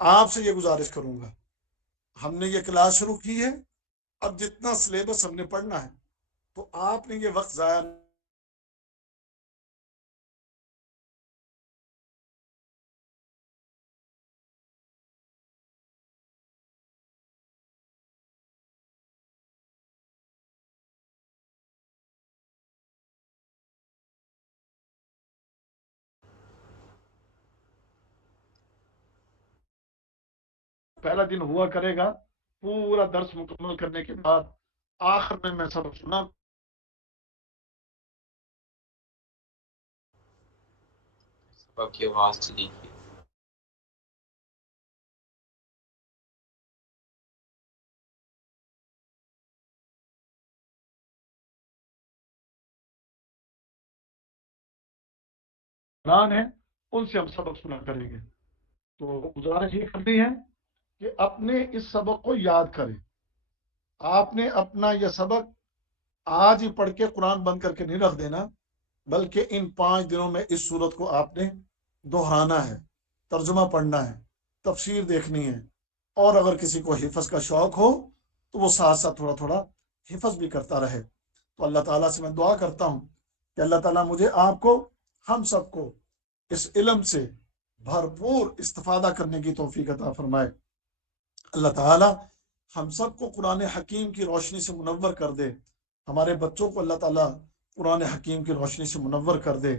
آپ سے یہ گزارش کروں گا، ہم نے یہ کلاس شروع کی ہے، اب جتنا سلیبس ہم نے پڑھنا ہے تو آپ نے یہ وقت ضائع پہلا دن ہوا کرے گا، پورا درس مکمل کرنے کے بعد آخر میں سبق سنا۔ سب کی آواز چلی گئی۔ ہے ان سے ہم سبق سنا کریں گے، تو گزارش یہ کرنی ہے کہ اپنے اس سبق کو یاد کریں۔ آپ نے اپنا یہ سبق آج ہی پڑھ کے قرآن بند کر کے نہیں رکھ دینا، بلکہ ان 5 دنوں میں اس صورت کو آپ نے دہرانا ہے، ترجمہ پڑھنا ہے، تفسیر دیکھنی ہے، اور اگر کسی کو حفظ کا شوق ہو تو وہ ساتھ ساتھ تھوڑا تھوڑا حفظ بھی کرتا رہے۔ تو اللہ تعالیٰ سے میں دعا کرتا ہوں کہ اللہ تعالیٰ مجھے، آپ کو، ہم سب کو اس علم سے بھرپور استفادہ کرنے کی توفیق عطا فرمائے۔ اللہ تعالیٰ ہم سب کو قرآن حکیم کی روشنی سے منور کر دے، ہمارے بچوں کو اللہ تعالیٰ قرآن حکیم کی روشنی سے منور کر دے۔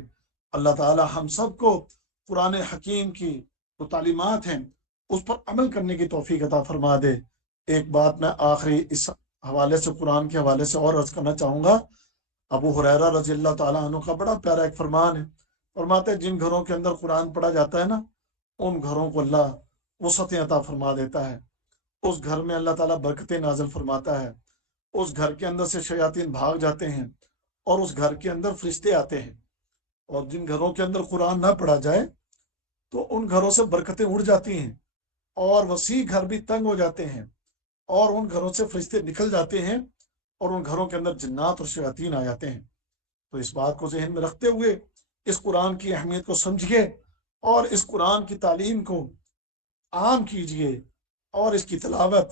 اللہ تعالیٰ ہم سب کو قرآن حکیم کی جو تعلیمات ہیں اس پر عمل کرنے کی توفیق عطا فرما دے۔ ایک بات میں آخری اس حوالے سے، قرآن کے حوالے سے اور عرض کرنا چاہوں گا۔ ابو ہریرہ رضی اللہ تعالیٰ عنہ کا بڑا پیارا ایک فرمان ہے، فرماتے ہیں جن گھروں کے اندر قرآن پڑھا جاتا ہے نا، ان گھروں کو اللہ وسعتیں عطا فرما دیتا ہے، اس گھر میں اللہ تعالیٰ برکتیں نازل فرماتا ہے، اس گھر کے اندر سے شیاطین بھاگ جاتے ہیں اور اس گھر کے اندر فرشتے آتے ہیں۔ اور جن گھروں کے اندر قرآن نہ پڑھا جائے تو ان گھروں سے برکتیں اڑ جاتی ہیں، اور وسیع گھر بھی تنگ ہو جاتے ہیں، اور ان گھروں سے فرشتے نکل جاتے ہیں، اور ان گھروں کے اندر جنات اور شیاطین آ جاتے ہیں۔ تو اس بات کو ذہن میں رکھتے ہوئے اس قرآن کی اہمیت کو سمجھیے، اور اس قرآن کی تعلیم کو عام کیجیے، اور اس کی تلاوت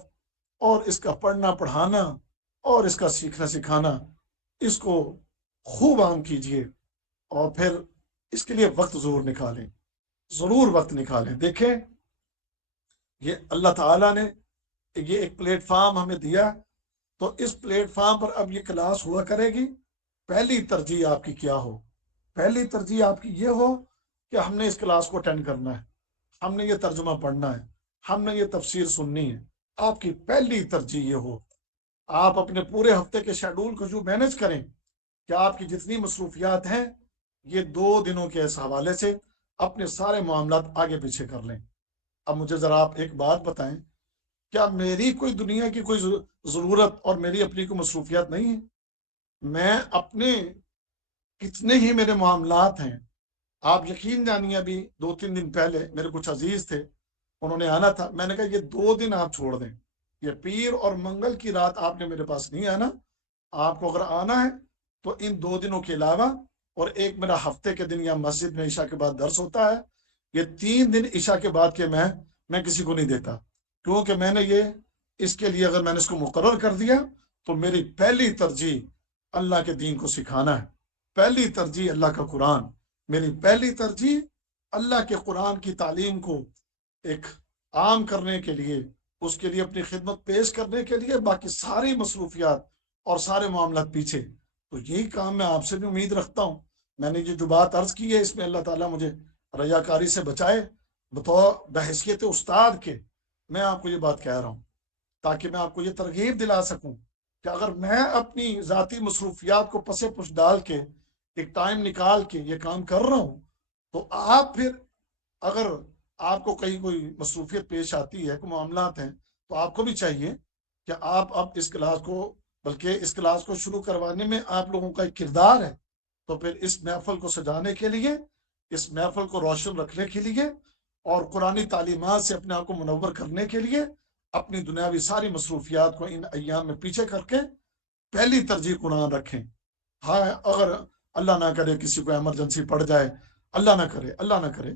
اور اس کا پڑھنا پڑھانا اور اس کا سیکھنا سکھانا، اس کو خوب عام کیجیے، اور پھر اس کے لیے وقت ضرور نکالیں، ضرور وقت نکالیں۔ دیکھیں، یہ اللہ تعالیٰ نے یہ ایک پلیٹ فارم ہمیں دیا تو اس پلیٹ فارم پر اب یہ کلاس ہوا کرے گی. پہلی ترجیح آپ کی کیا ہو؟ پہلی ترجیح آپ کی یہ ہو کہ ہم نے اس کلاس کو اٹینڈ کرنا ہے، ہم نے یہ ترجمہ پڑھنا ہے، ہم نے یہ تفسیر سننی ہے. آپ کی پہلی ترجیح یہ ہو. آپ اپنے پورے ہفتے کے شیڈول کو جو مینج کریں کہ آپ کی جتنی مصروفیات ہیں یہ 2 دنوں کے اس حوالے سے اپنے سارے معاملات آگے پیچھے کر لیں. اب مجھے ذرا آپ ایک بات بتائیں، کیا میری کوئی دنیا کی کوئی ضرورت اور میری اپنی کوئی مصروفیات نہیں ہے؟ میں اپنے کتنے ہی میرے معاملات ہیں. آپ یقین جانیے ابھی 2-3 دن پہلے میرے کچھ عزیز تھے، انہوں نے آنا تھا. میں نے کہا یہ 2 دن آپ چھوڑ دیں، یہ پیر اور منگل کی رات آپ نے میرے پاس نہیں آنا. آپ کو اگر آنا ہے تو ان 2 دنوں کے علاوہ، اور ایک میرا ہفتے کے دن یا مسجد میں عشاء کے بعد درس ہوتا ہے، یہ 3 دن عشاء کے بعد کے میں کسی کو نہیں دیتا. کیونکہ میں نے یہ اس کے لیے اگر میں نے اس کو مقرر کر دیا تو میری پہلی ترجیح اللہ کے دین کو سکھانا ہے. پہلی ترجیح اللہ کا قرآن. میری پہلی ترجیح اللہ کے قرآن کی تعلیم کو ایک عام کرنے کے لیے، اس کے لیے اپنی خدمت پیش کرنے کے لیے، باقی ساری مصروفیات اور سارے معاملات پیچھے. تو یہی کام میں آپ سے بھی امید رکھتا ہوں. میں نے یہ جو بات عرض کی ہے اس میں اللہ تعالیٰ مجھے ریاکاری سے بچائے. بطور بحیثیت استاد کے میں آپ کو یہ بات کہہ رہا ہوں تاکہ میں آپ کو یہ ترغیب دلا سکوں کہ اگر میں اپنی ذاتی مصروفیات کو پس پش ڈال کے ایک ٹائم نکال کے یہ کام کر رہا ہوں، تو آپ پھر اگر آپ کو کہیں کوئی مصروفیت پیش آتی ہے، کوئی معاملات ہیں، تو آپ کو بھی چاہیے کہ آپ اب اس کلاس کو، بلکہ اس کلاس کو شروع کروانے میں آپ لوگوں کا ایک کردار ہے. تو پھر اس محفل کو سجانے کے لیے، اس محفل کو روشن رکھنے کے لیے اور قرآنی تعلیمات سے اپنے آپ کو منور کرنے کے لیے اپنی دنیاوی ساری مصروفیات کو ان ایام میں پیچھے کر کے پہلی ترجیح قرآن رکھیں. ہاں، اگر اللہ نہ کرے کسی کو ایمرجنسی پڑ جائے، اللہ نہ کرے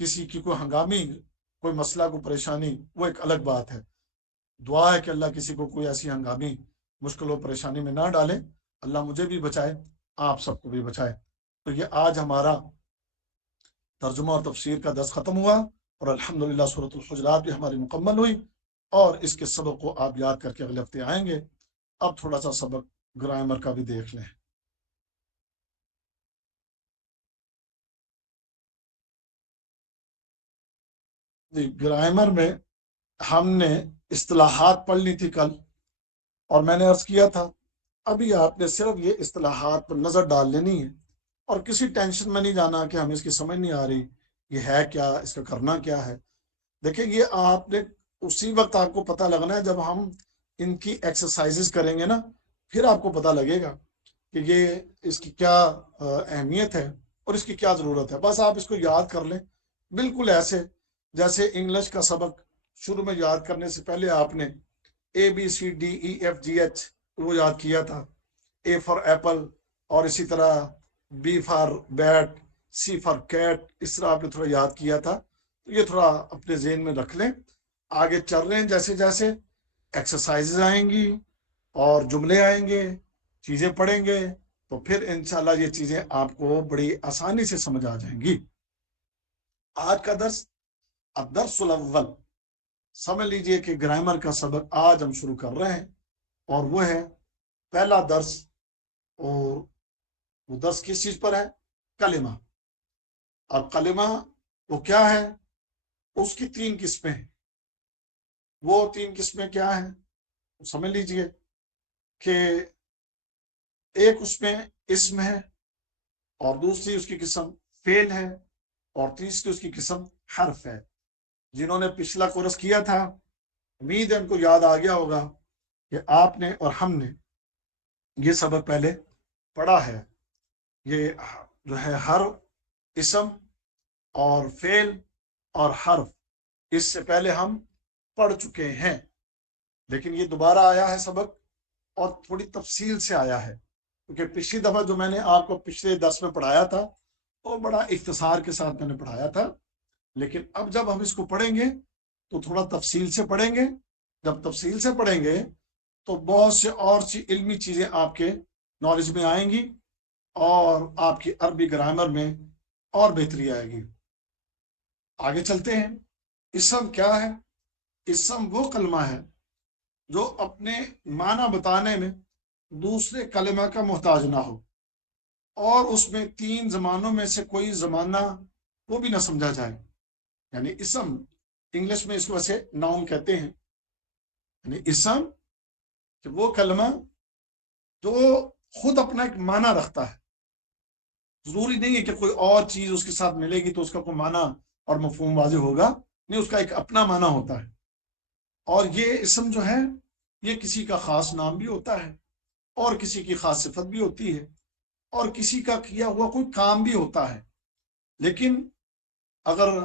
کسی کی کوئی ہنگامی کوئی مسئلہ، کوئی پریشانی، وہ ایک الگ بات ہے. دعا ہے کہ اللہ کسی کو کوئی ایسی ہنگامی مشکل و پریشانی میں نہ ڈالے. اللہ مجھے بھی بچائے، آپ سب کو بھی بچائے. تو یہ آج ہمارا ترجمہ اور تفسیر کا درس ختم ہوا، اور الحمدللہ سورۃ الحجرات بھی ہماری مکمل ہوئی، اور اس کے سبق کو آپ یاد کر کے اگلے ہفتے آئیں گے. اب تھوڑا سا سبق گرامر کا بھی دیکھ لیں. جی، گرامر میں ہم نے اصطلاحات پڑھ لی تھی کل، اور میں نے عرض کیا تھا ابھی آپ نے صرف یہ اصطلاحات پر نظر ڈال لینی ہے اور کسی ٹینشن میں نہیں جانا کہ ہمیں اس کی سمجھ نہیں آ رہی، یہ ہے کیا، اس کا کرنا کیا ہے. دیکھیں، یہ آپ نے اسی وقت آپ کو پتہ لگنا ہے جب ہم ان کی ایکسرسائزز کریں گے نا، پھر آپ کو پتہ لگے گا کہ یہ اس کی کیا اہمیت ہے اور اس کی کیا ضرورت ہے. بس آپ اس کو یاد کر لیں، بالکل ایسے جیسے انگلش کا سبق شروع میں یاد کرنے سے پہلے آپ نے ABCDEFGH وہ یاد کیا تھا. A فار ایپل، اور اسی طرح B for bat, C for cat, اس طرح آپ نے تھوڑا یاد کیا تھا. تو یہ تھوڑا اپنے ذہن میں رکھ لیں. آگے چل رہے ہیں، جیسے جیسے ایکسرسائزز آئیں گی اور جملے آئیں گے، چیزیں پڑھیں گے، تو پھر انشاءاللہ یہ چیزیں آپ کو بڑی آسانی سے سمجھ آ جائیں گی. آج کا درس الدرس الاول، سمجھ لیجئے کہ گرامر کا سبق آج ہم شروع کر رہے ہیں، اور وہ ہے پہلا درس. اور وہ درس کس چیز پر ہے؟ کلمہ. اور کلمہ وہ کیا ہے؟ اس کی 3 قسمیں ہیں. وہ 3 قسمیں کیا ہیں سمجھ لیجئے کہ ایک اس میں اسم ہے، اور دوسری اس کی قسم فعل ہے، اور تیسری اس کی قسم حرف ہے. جنہوں نے پچھلا کورس کیا تھا امید ہے ان کو یاد آ گیا ہوگا کہ آپ نے اور ہم نے یہ سبق پہلے پڑھا ہے. یہ جو ہے ہر اسم اور فعل اور حرف اس سے پہلے ہم پڑھ چکے ہیں، لیکن یہ دوبارہ آیا ہے سبق، اور تھوڑی تفصیل سے آیا ہے. کیونکہ پچھلی دفعہ جو میں نے آپ کو پچھلے درس میں پڑھایا تھا وہ بڑا اختصار کے ساتھ میں نے پڑھایا تھا، لیکن اب جب ہم اس کو پڑھیں گے تو تھوڑا تفصیل سے پڑھیں گے. جب تفصیل سے پڑھیں گے تو بہت سے اور سی علمی چیزیں آپ کے نالج میں آئیں گی، اور آپ کی عربی گرامر میں اور بہتری آئے گی. آگے چلتے ہیں. اسم کیا ہے؟ اسم وہ کلمہ ہے جو اپنے معنی بتانے میں دوسرے کلمہ کا محتاج نہ ہو، اور اس میں 3 زمانوں میں سے کوئی زمانہ وہ بھی نہ سمجھا جائے. یعنی اسم، انگلش میں اس کو ویسے ناؤن کہتے ہیں. یعنی اسم کہ وہ کلمہ جو خود اپنا ایک معنی رکھتا ہے. ضروری نہیں ہے کہ کوئی اور چیز اس کے ساتھ ملے گی تو اس کا کوئی معنی اور مفہوم واضح ہوگا، نہیں، اس کا ایک اپنا معنی ہوتا ہے. اور یہ اسم جو ہے یہ کسی کا خاص نام بھی ہوتا ہے، اور کسی کی خاص صفت بھی ہوتی ہے، اور کسی کا کیا ہوا کوئی کام بھی ہوتا ہے. لیکن اگر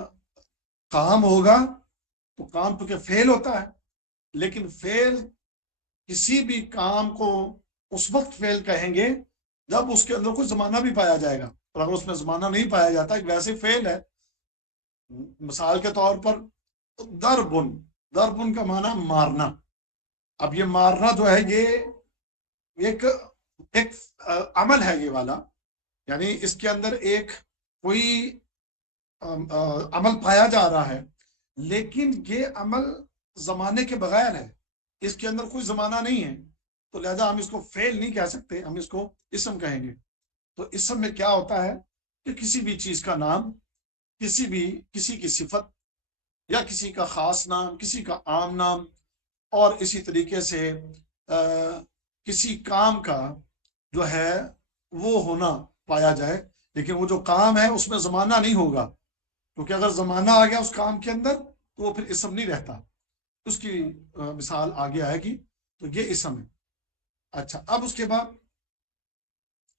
کام ہوگا تو کام تو کیا فعل ہوتا ہے، لیکن فعل کسی بھی کام کو اس وقت فعل کہیں گے جب اس کے اندر کوئی زمانہ بھی پایا جائے گا. اور اگر اس میں زمانہ نہیں پایا جاتا، ایک ویسے فعل ہے. مثال کے طور پر دربن، دربن کا معنی مارنا. اب یہ مارنا جو ہے یہ ایک عمل ہے یہ والا، یعنی اس کے اندر ایک کوئی عمل پایا جا رہا ہے، لیکن یہ عمل زمانے کے بغیر ہے، اس کے اندر کوئی زمانہ نہیں ہے، تو لہذا ہم اس کو فعل نہیں کہہ سکتے، ہم اس کو اسم کہیں گے. تو اسم میں کیا ہوتا ہے کہ کسی بھی چیز کا نام، کسی کی صفت، یا کسی کا خاص نام، کسی کا عام نام، اور اسی طریقے سے کسی کام کا جو ہے وہ ہونا پایا جائے. لیکن وہ جو کام ہے اس میں زمانہ نہیں ہوگا، کیونکہ اگر زمانہ آ گیا اس کام کے اندر تو وہ پھر اسم نہیں رہتا. اس کی مثال آگے آئے گی. تو یہ اسم ہے. اچھا، اب اس کے بعد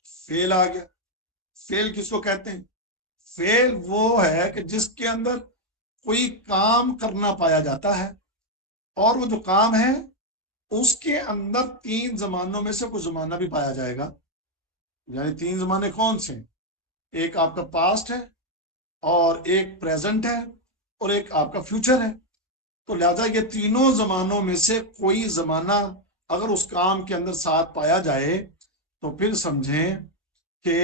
فعل آ گیا. فعل کس کو کہتے ہیں؟ فعل وہ ہے کہ جس کے اندر کوئی کام کرنا پایا جاتا ہے، اور وہ جو کام ہے اس کے اندر 3 زمانوں میں سے کوئی زمانہ بھی پایا جائے گا. یعنی 3 زمانے کون سے؟ ایک آپ کا پاسٹ ہے، اور ایک پریزنٹ ہے، اور ایک آپ کا فیوچر ہے. تو لہذا یہ تینوں زمانوں میں سے کوئی زمانہ اگر اس کام کے اندر ساتھ پایا جائے تو پھر سمجھیں کہ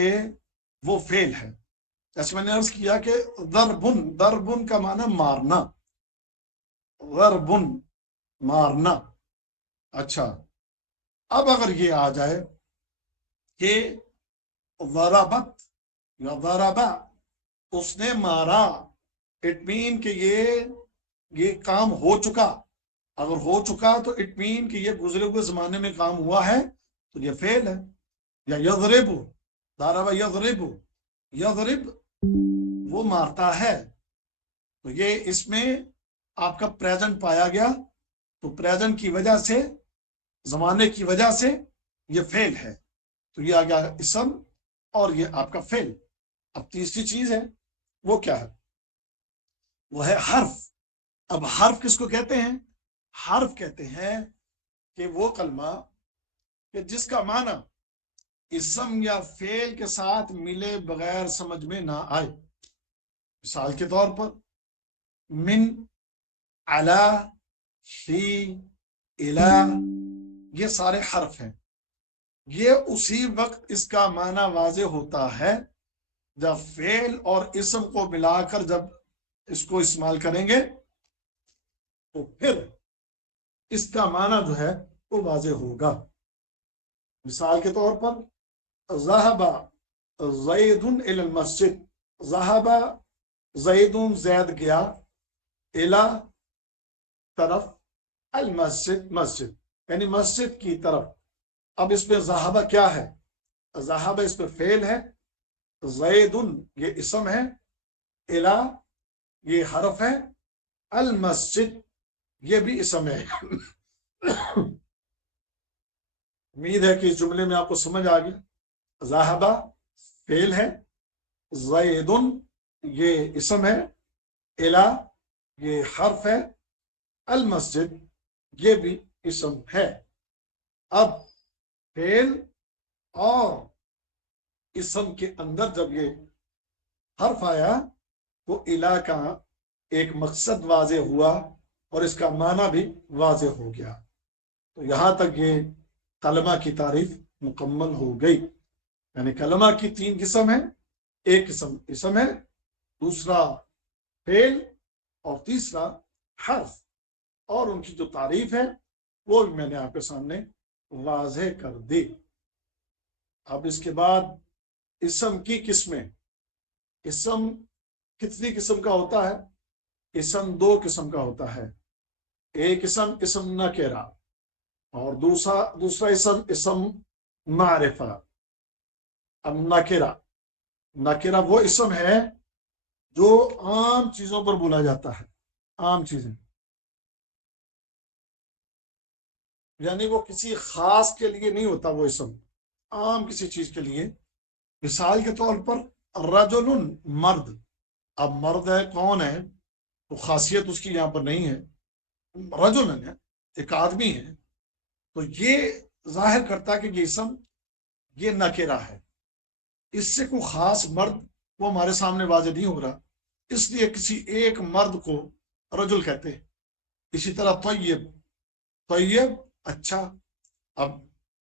وہ فعل ہے. جیسے میں نے عرض کیا کہ ضربن، ضربن کا معنی مارنا، ضربن مارنا. اچھا، اب اگر یہ آ جائے کہ ضربت یا ضربا، اس نے مارا، اٹ مین کہ یہ کام ہو چکا. اگر ہو چکا تو اٹ مین کہ یہ گزرے ہوئے زمانے میں کام ہوا ہے، تو یہ فعل ہے. یا یضرب، ضرب یضرب، یضرب وہ مارتا ہے. تو یہ اس میں آپ کا پریزنٹ پایا گیا، تو پریزنٹ کی وجہ سے، زمانے کی وجہ سے یہ فعل ہے. تو یہ آ گیا اسم، اور یہ آپ کا فعل. اب تیسری چیز ہے، وہ کیا ہے؟ وہ ہے حرف. اب حرف کس کو کہتے ہیں؟ حرف کہتے ہیں کہ وہ کلمہ کہ جس کا معنی اسم یا فعل کے ساتھ ملے بغیر سمجھ میں نہ آئے. مثال کے طور پر من، علی، فی، الی، یہ سارے حرف ہیں. یہ اسی وقت اس کا معنی واضح ہوتا ہے جب فعل اور اسم کو ملا کر جب اس کو استعمال کریں گے تو پھر اس کا معنی جو ہے وہ واضح ہوگا. مثال کے طور پر ذهب زید الی المسجد، ذهب زید، زید گیا، الی طرف، المسجد، مسجد، یعنی مسجد کی طرف. اب اس پہ ذهب کیا ہے؟ ذهب اس پہ فعل ہے، زید یہ اسم ہے، الی یہ حرف ہے، المسجد یہ بھی اسم ہے. امید ہے کہ اس جملے میں آپ کو سمجھ آ گئی. ذهب فعل ہے، زید یہ اسم ہے، الی یہ حرف ہے، المسجد یہ بھی اسم ہے. اب فعل اور اسم کے اندر جب یہ حرف آیا تو الی کا ایک مقصد واضح ہوا اور اس کا معنی بھی واضح ہو گیا. تو یہاں تک یہ کلمہ کی تعریف مکمل ہو گئی. یعنی کلمہ کی 3 قسم ہیں، ایک قسم اسم ہے، دوسرا فعل، اور تیسرا حرف. اور ان کی جو تعریف ہے وہ بھی میں نے آپ کے سامنے واضح کر دی۔ اب اس کے بعد اسم کی قسمیں۔ اسم کتنی قسم کا ہوتا ہے؟ اسم دو قسم کا ہوتا ہے۔ ایک اسم نکرہ، اور دوسرا اسم معرفہ۔ اب نکرہ وہ اسم ہے جو عام چیزوں پر بولا جاتا ہے، عام چیزیں، یعنی وہ کسی خاص کے لیے نہیں ہوتا، وہ اسم عام کسی چیز کے لیے۔ مثال کے طور پر رجل، مرد۔ اب مرد ہے، کون ہے؟ تو خاصیت اس کی یہاں پر نہیں ہے، رجل ہے، ایک آدمی ہے، تو یہ ظاہر کرتا ہے کہ یہ اسم یہ نکرہ ہے، اس سے کوئی خاص مرد وہ ہمارے سامنے واضح نہیں ہو رہا، اس لیے کسی ایک مرد کو رجل کہتے ہیں۔ اسی طرح طیب اچھا۔ اب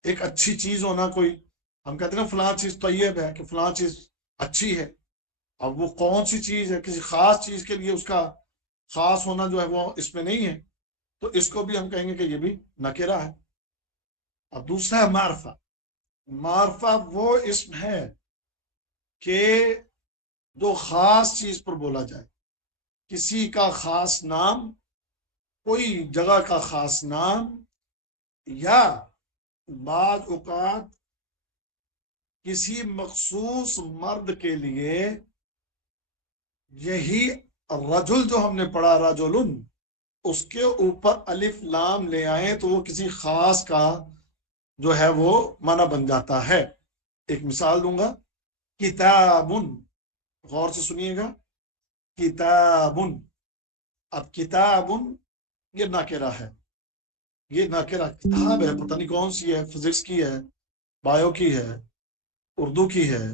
ایک اچھی چیز ہونا، کوئی ہم کہتے ہیں نا فلاں چیز طیب ہے، کہ فلاں چیز اچھی ہے۔ اب وہ کون سی چیز ہے؟ کسی خاص چیز کے لیے اس کا خاص ہونا جو ہے وہ اس میں نہیں ہے، تو اس کو بھی ہم کہیں گے کہ یہ بھی نکرہ ہے۔ اب دوسرا ہے معرفہ۔ معرفہ وہ اسم ہے کہ جو خاص چیز پر بولا جائے، کسی کا خاص نام، کوئی جگہ کا خاص نام، یا بعض اوقات کسی مخصوص مرد کے لیے یہی رجل جو ہم نے پڑھا رجل، اس کے اوپر الف لام لے آئیں تو وہ کسی خاص کا جو ہے وہ معنی بن جاتا ہے۔ ایک مثال دوں گا، کتاب، غور سے سنیے گا، کتاب۔ اب کتاب یہ نکرہ ہے، یہ نکرہ کتاب ہے، پتہ نہیں کون سی ہے، فزکس کی ہے، بایو کی ہے، اردو کی ہے،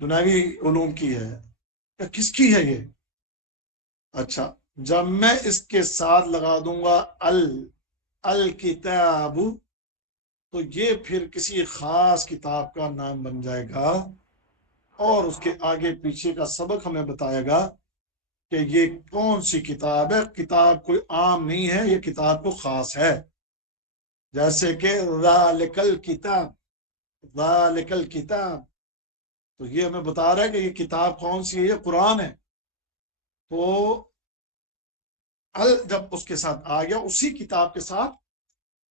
دنیاوی علوم کی ہے، یا کس کی ہے یہ؟ اچھا، جب میں اس کے ساتھ لگا دوں گا الکتاب، تو یہ پھر کسی خاص کتاب کا نام بن جائے گا، اور اس کے آگے پیچھے کا سبق ہمیں بتائے گا کہ یہ کون سی کتاب ہے۔ کتاب کوئی عام نہیں ہے، یہ کتاب کو خاص ہے۔ جیسے کہ ذالک الکتاب، ذالک الکتاب، تو یہ ہمیں بتا رہا ہے کہ یہ کتاب کون سی ہے، یہ قرآن ہے۔ تو جب اس کے ساتھ آ گیا، اسی کتاب کے ساتھ،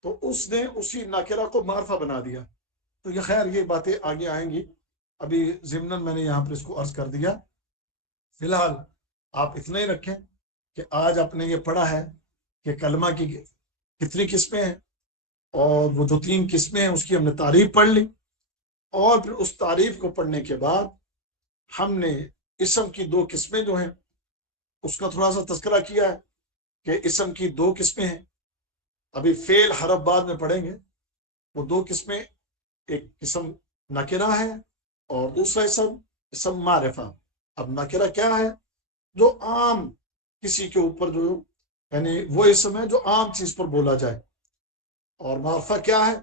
تو اس نے اسی نکرہ کو معرفہ بنا دیا۔ تو یہ خیر یہ باتیں آگے آئیں گی، ابھی ضمناً میں نے یہاں پر اس کو عرض کر دیا۔ فی الحال آپ اتنا ہی رکھیں کہ آج آپ نے یہ پڑھا ہے کہ کلمہ کی کتنی قسمیں ہیں، اور وہ جو 3 قسمیں ہیں اس کی ہم نے تعریف پڑھ لی، اور پھر اس تعریف کو پڑھنے کے بعد ہم نے اسم کی 2 قسمیں جو ہیں اس کا تھوڑا سا تذکرہ کیا ہے کہ اسم کی 2 قسمیں ہیں۔ ابھی فعل حرف بعد میں پڑھیں گے، وہ 2 قسمیں، ایک اسم نکرہ ہے اور دوسرا اسم معرفہ۔ اب نکرہ کیا ہے؟ جو عام کسی کے اوپر جو، یعنی وہ اسم ہے جو عام چیز پر بولا جائے، اور معرفہ کیا ہے؟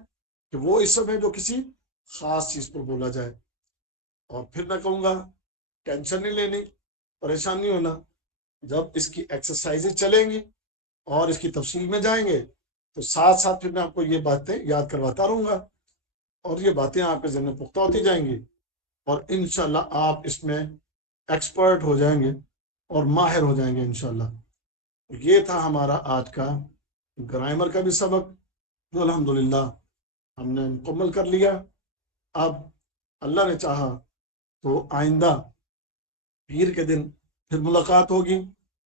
کہ وہ اسم ہے جو کسی خاص چیز پر بولا جائے۔ اور پھر میں کہوں گا ٹینشن نہیں لینی، پریشان نہیں ہونا، جب اس کی ایکسرسائزیں چلیں گی اور اس کی تفصیل میں جائیں گے تو ساتھ ساتھ پھر میں آپ کو یہ باتیں یاد کرواتا رہوں گا، اور یہ باتیں آپ کے ذہن میں پختہ ہوتی جائیں گی، اور انشاءاللہ آپ اس میں ایکسپرٹ ہو جائیں گے اور ماہر ہو جائیں گے انشاءاللہ۔ یہ تھا ہمارا آج کا گرامر کا بھی سبق، جو الحمدللہ ہم نے مکمل کر لیا۔ اب اللہ نے چاہا تو آئندہ پیر کے دن پھر ملاقات ہوگی،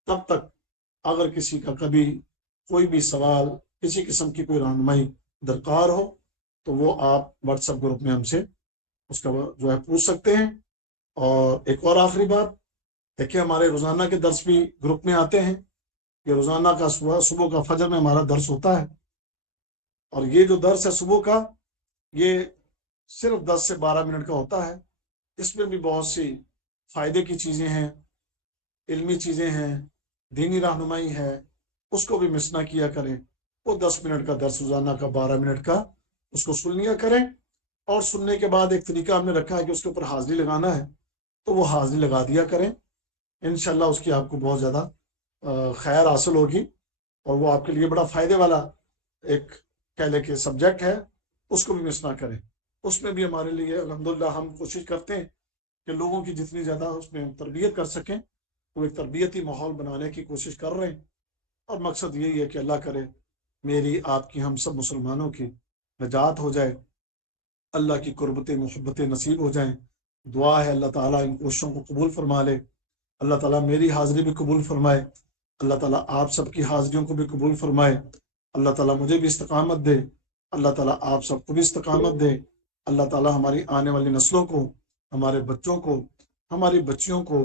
تب تک اگر کسی کا کبھی کوئی بھی سوال، کسی قسم کی کوئی رہنمائی درکار ہو تو وہ آپ واٹس ایپ گروپ میں ہم سے اس کا جو ہے پوچھ سکتے ہیں۔ اور ایک اور آخری بات، دیکھیں ہمارے روزانہ کے درس بھی گروپ میں آتے ہیں، یہ روزانہ کا صبح کا فجر میں ہمارا درس ہوتا ہے، اور یہ جو درس ہے صبح کا، یہ صرف 10 سے 12 منٹ کا ہوتا ہے۔ اس میں بھی بہت سی فائدے کی چیزیں ہیں، علمی چیزیں ہیں، دینی رہنمائی ہے، اس کو بھی مس نہ کیا کریں۔ وہ 10 منٹ کا درس روزانہ کا 12 منٹ کا، اس کو سن لیا کریں، اور سننے کے بعد ایک طریقہ ہم نے رکھا ہے کہ اس کے اوپر حاضری لگانا ہے، تو وہ حاضری لگا دیا کریں، انشاءاللہ اس کی آپ کو بہت زیادہ خیر حاصل ہوگی، اور وہ آپ کے لیے بڑا فائدے والا ایک کہہ لے کہ سبجیکٹ ہے، اس کو بھی مس نہ کریں۔ اس میں بھی ہمارے لیے الحمدللہ ہم کوشش کرتے ہیں کہ لوگوں کی جتنی زیادہ اس میں ہم تربیت کر سکیں، وہ ایک تربیتی ماحول بنانے کی کوشش کر رہے ہیں، اور مقصد یہی ہے کہ اللہ کرے میری آپ کی ہم سب مسلمانوں کی نجات ہو جائے، اللہ کی قربتیں محبتیں نصیب ہو جائیں۔ دعا ہے اللہ تعالیٰ ان کوششوں کو قبول فرما لے، اللہ تعالیٰ میری حاضری بھی قبول فرمائے، اللہ تعالیٰ آپ سب کی حاضریوں کو بھی قبول فرمائے، اللہ تعالیٰ مجھے بھی استقامت دے، اللہ تعالیٰ آپ سب کو بھی استقامت دے، اللہ تعالیٰ ہماری آنے والی نسلوں کو، ہمارے بچوں کو، ہماری بچیوں کو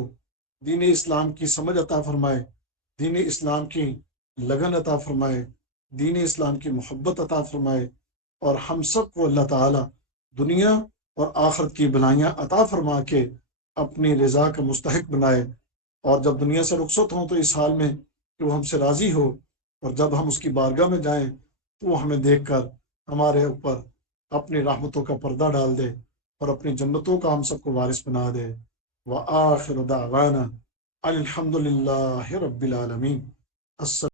دین اسلام کی سمجھ عطا فرمائے، دین اسلام کی لگن عطا فرمائے، دین اسلام کی محبت عطا فرمائے، اور ہم سب کو اللہ تعالیٰ دنیا اور آخرت کی بھلائیاں عطا فرما کے اپنی رضا کا مستحق بنائے، اور جب دنیا سے رخصت ہوں تو اس حال میں کہ وہ ہم سے راضی ہو، اور جب ہم اس کی بارگاہ میں جائیں تو وہ ہمیں دیکھ کر ہمارے اوپر اپنی رحمتوں کا پردہ ڈال دے اور اپنی جنتوں کا ہم سب کو وارث بنا دے۔ وآخر دعوانا الحمد للہ رب العالمین۔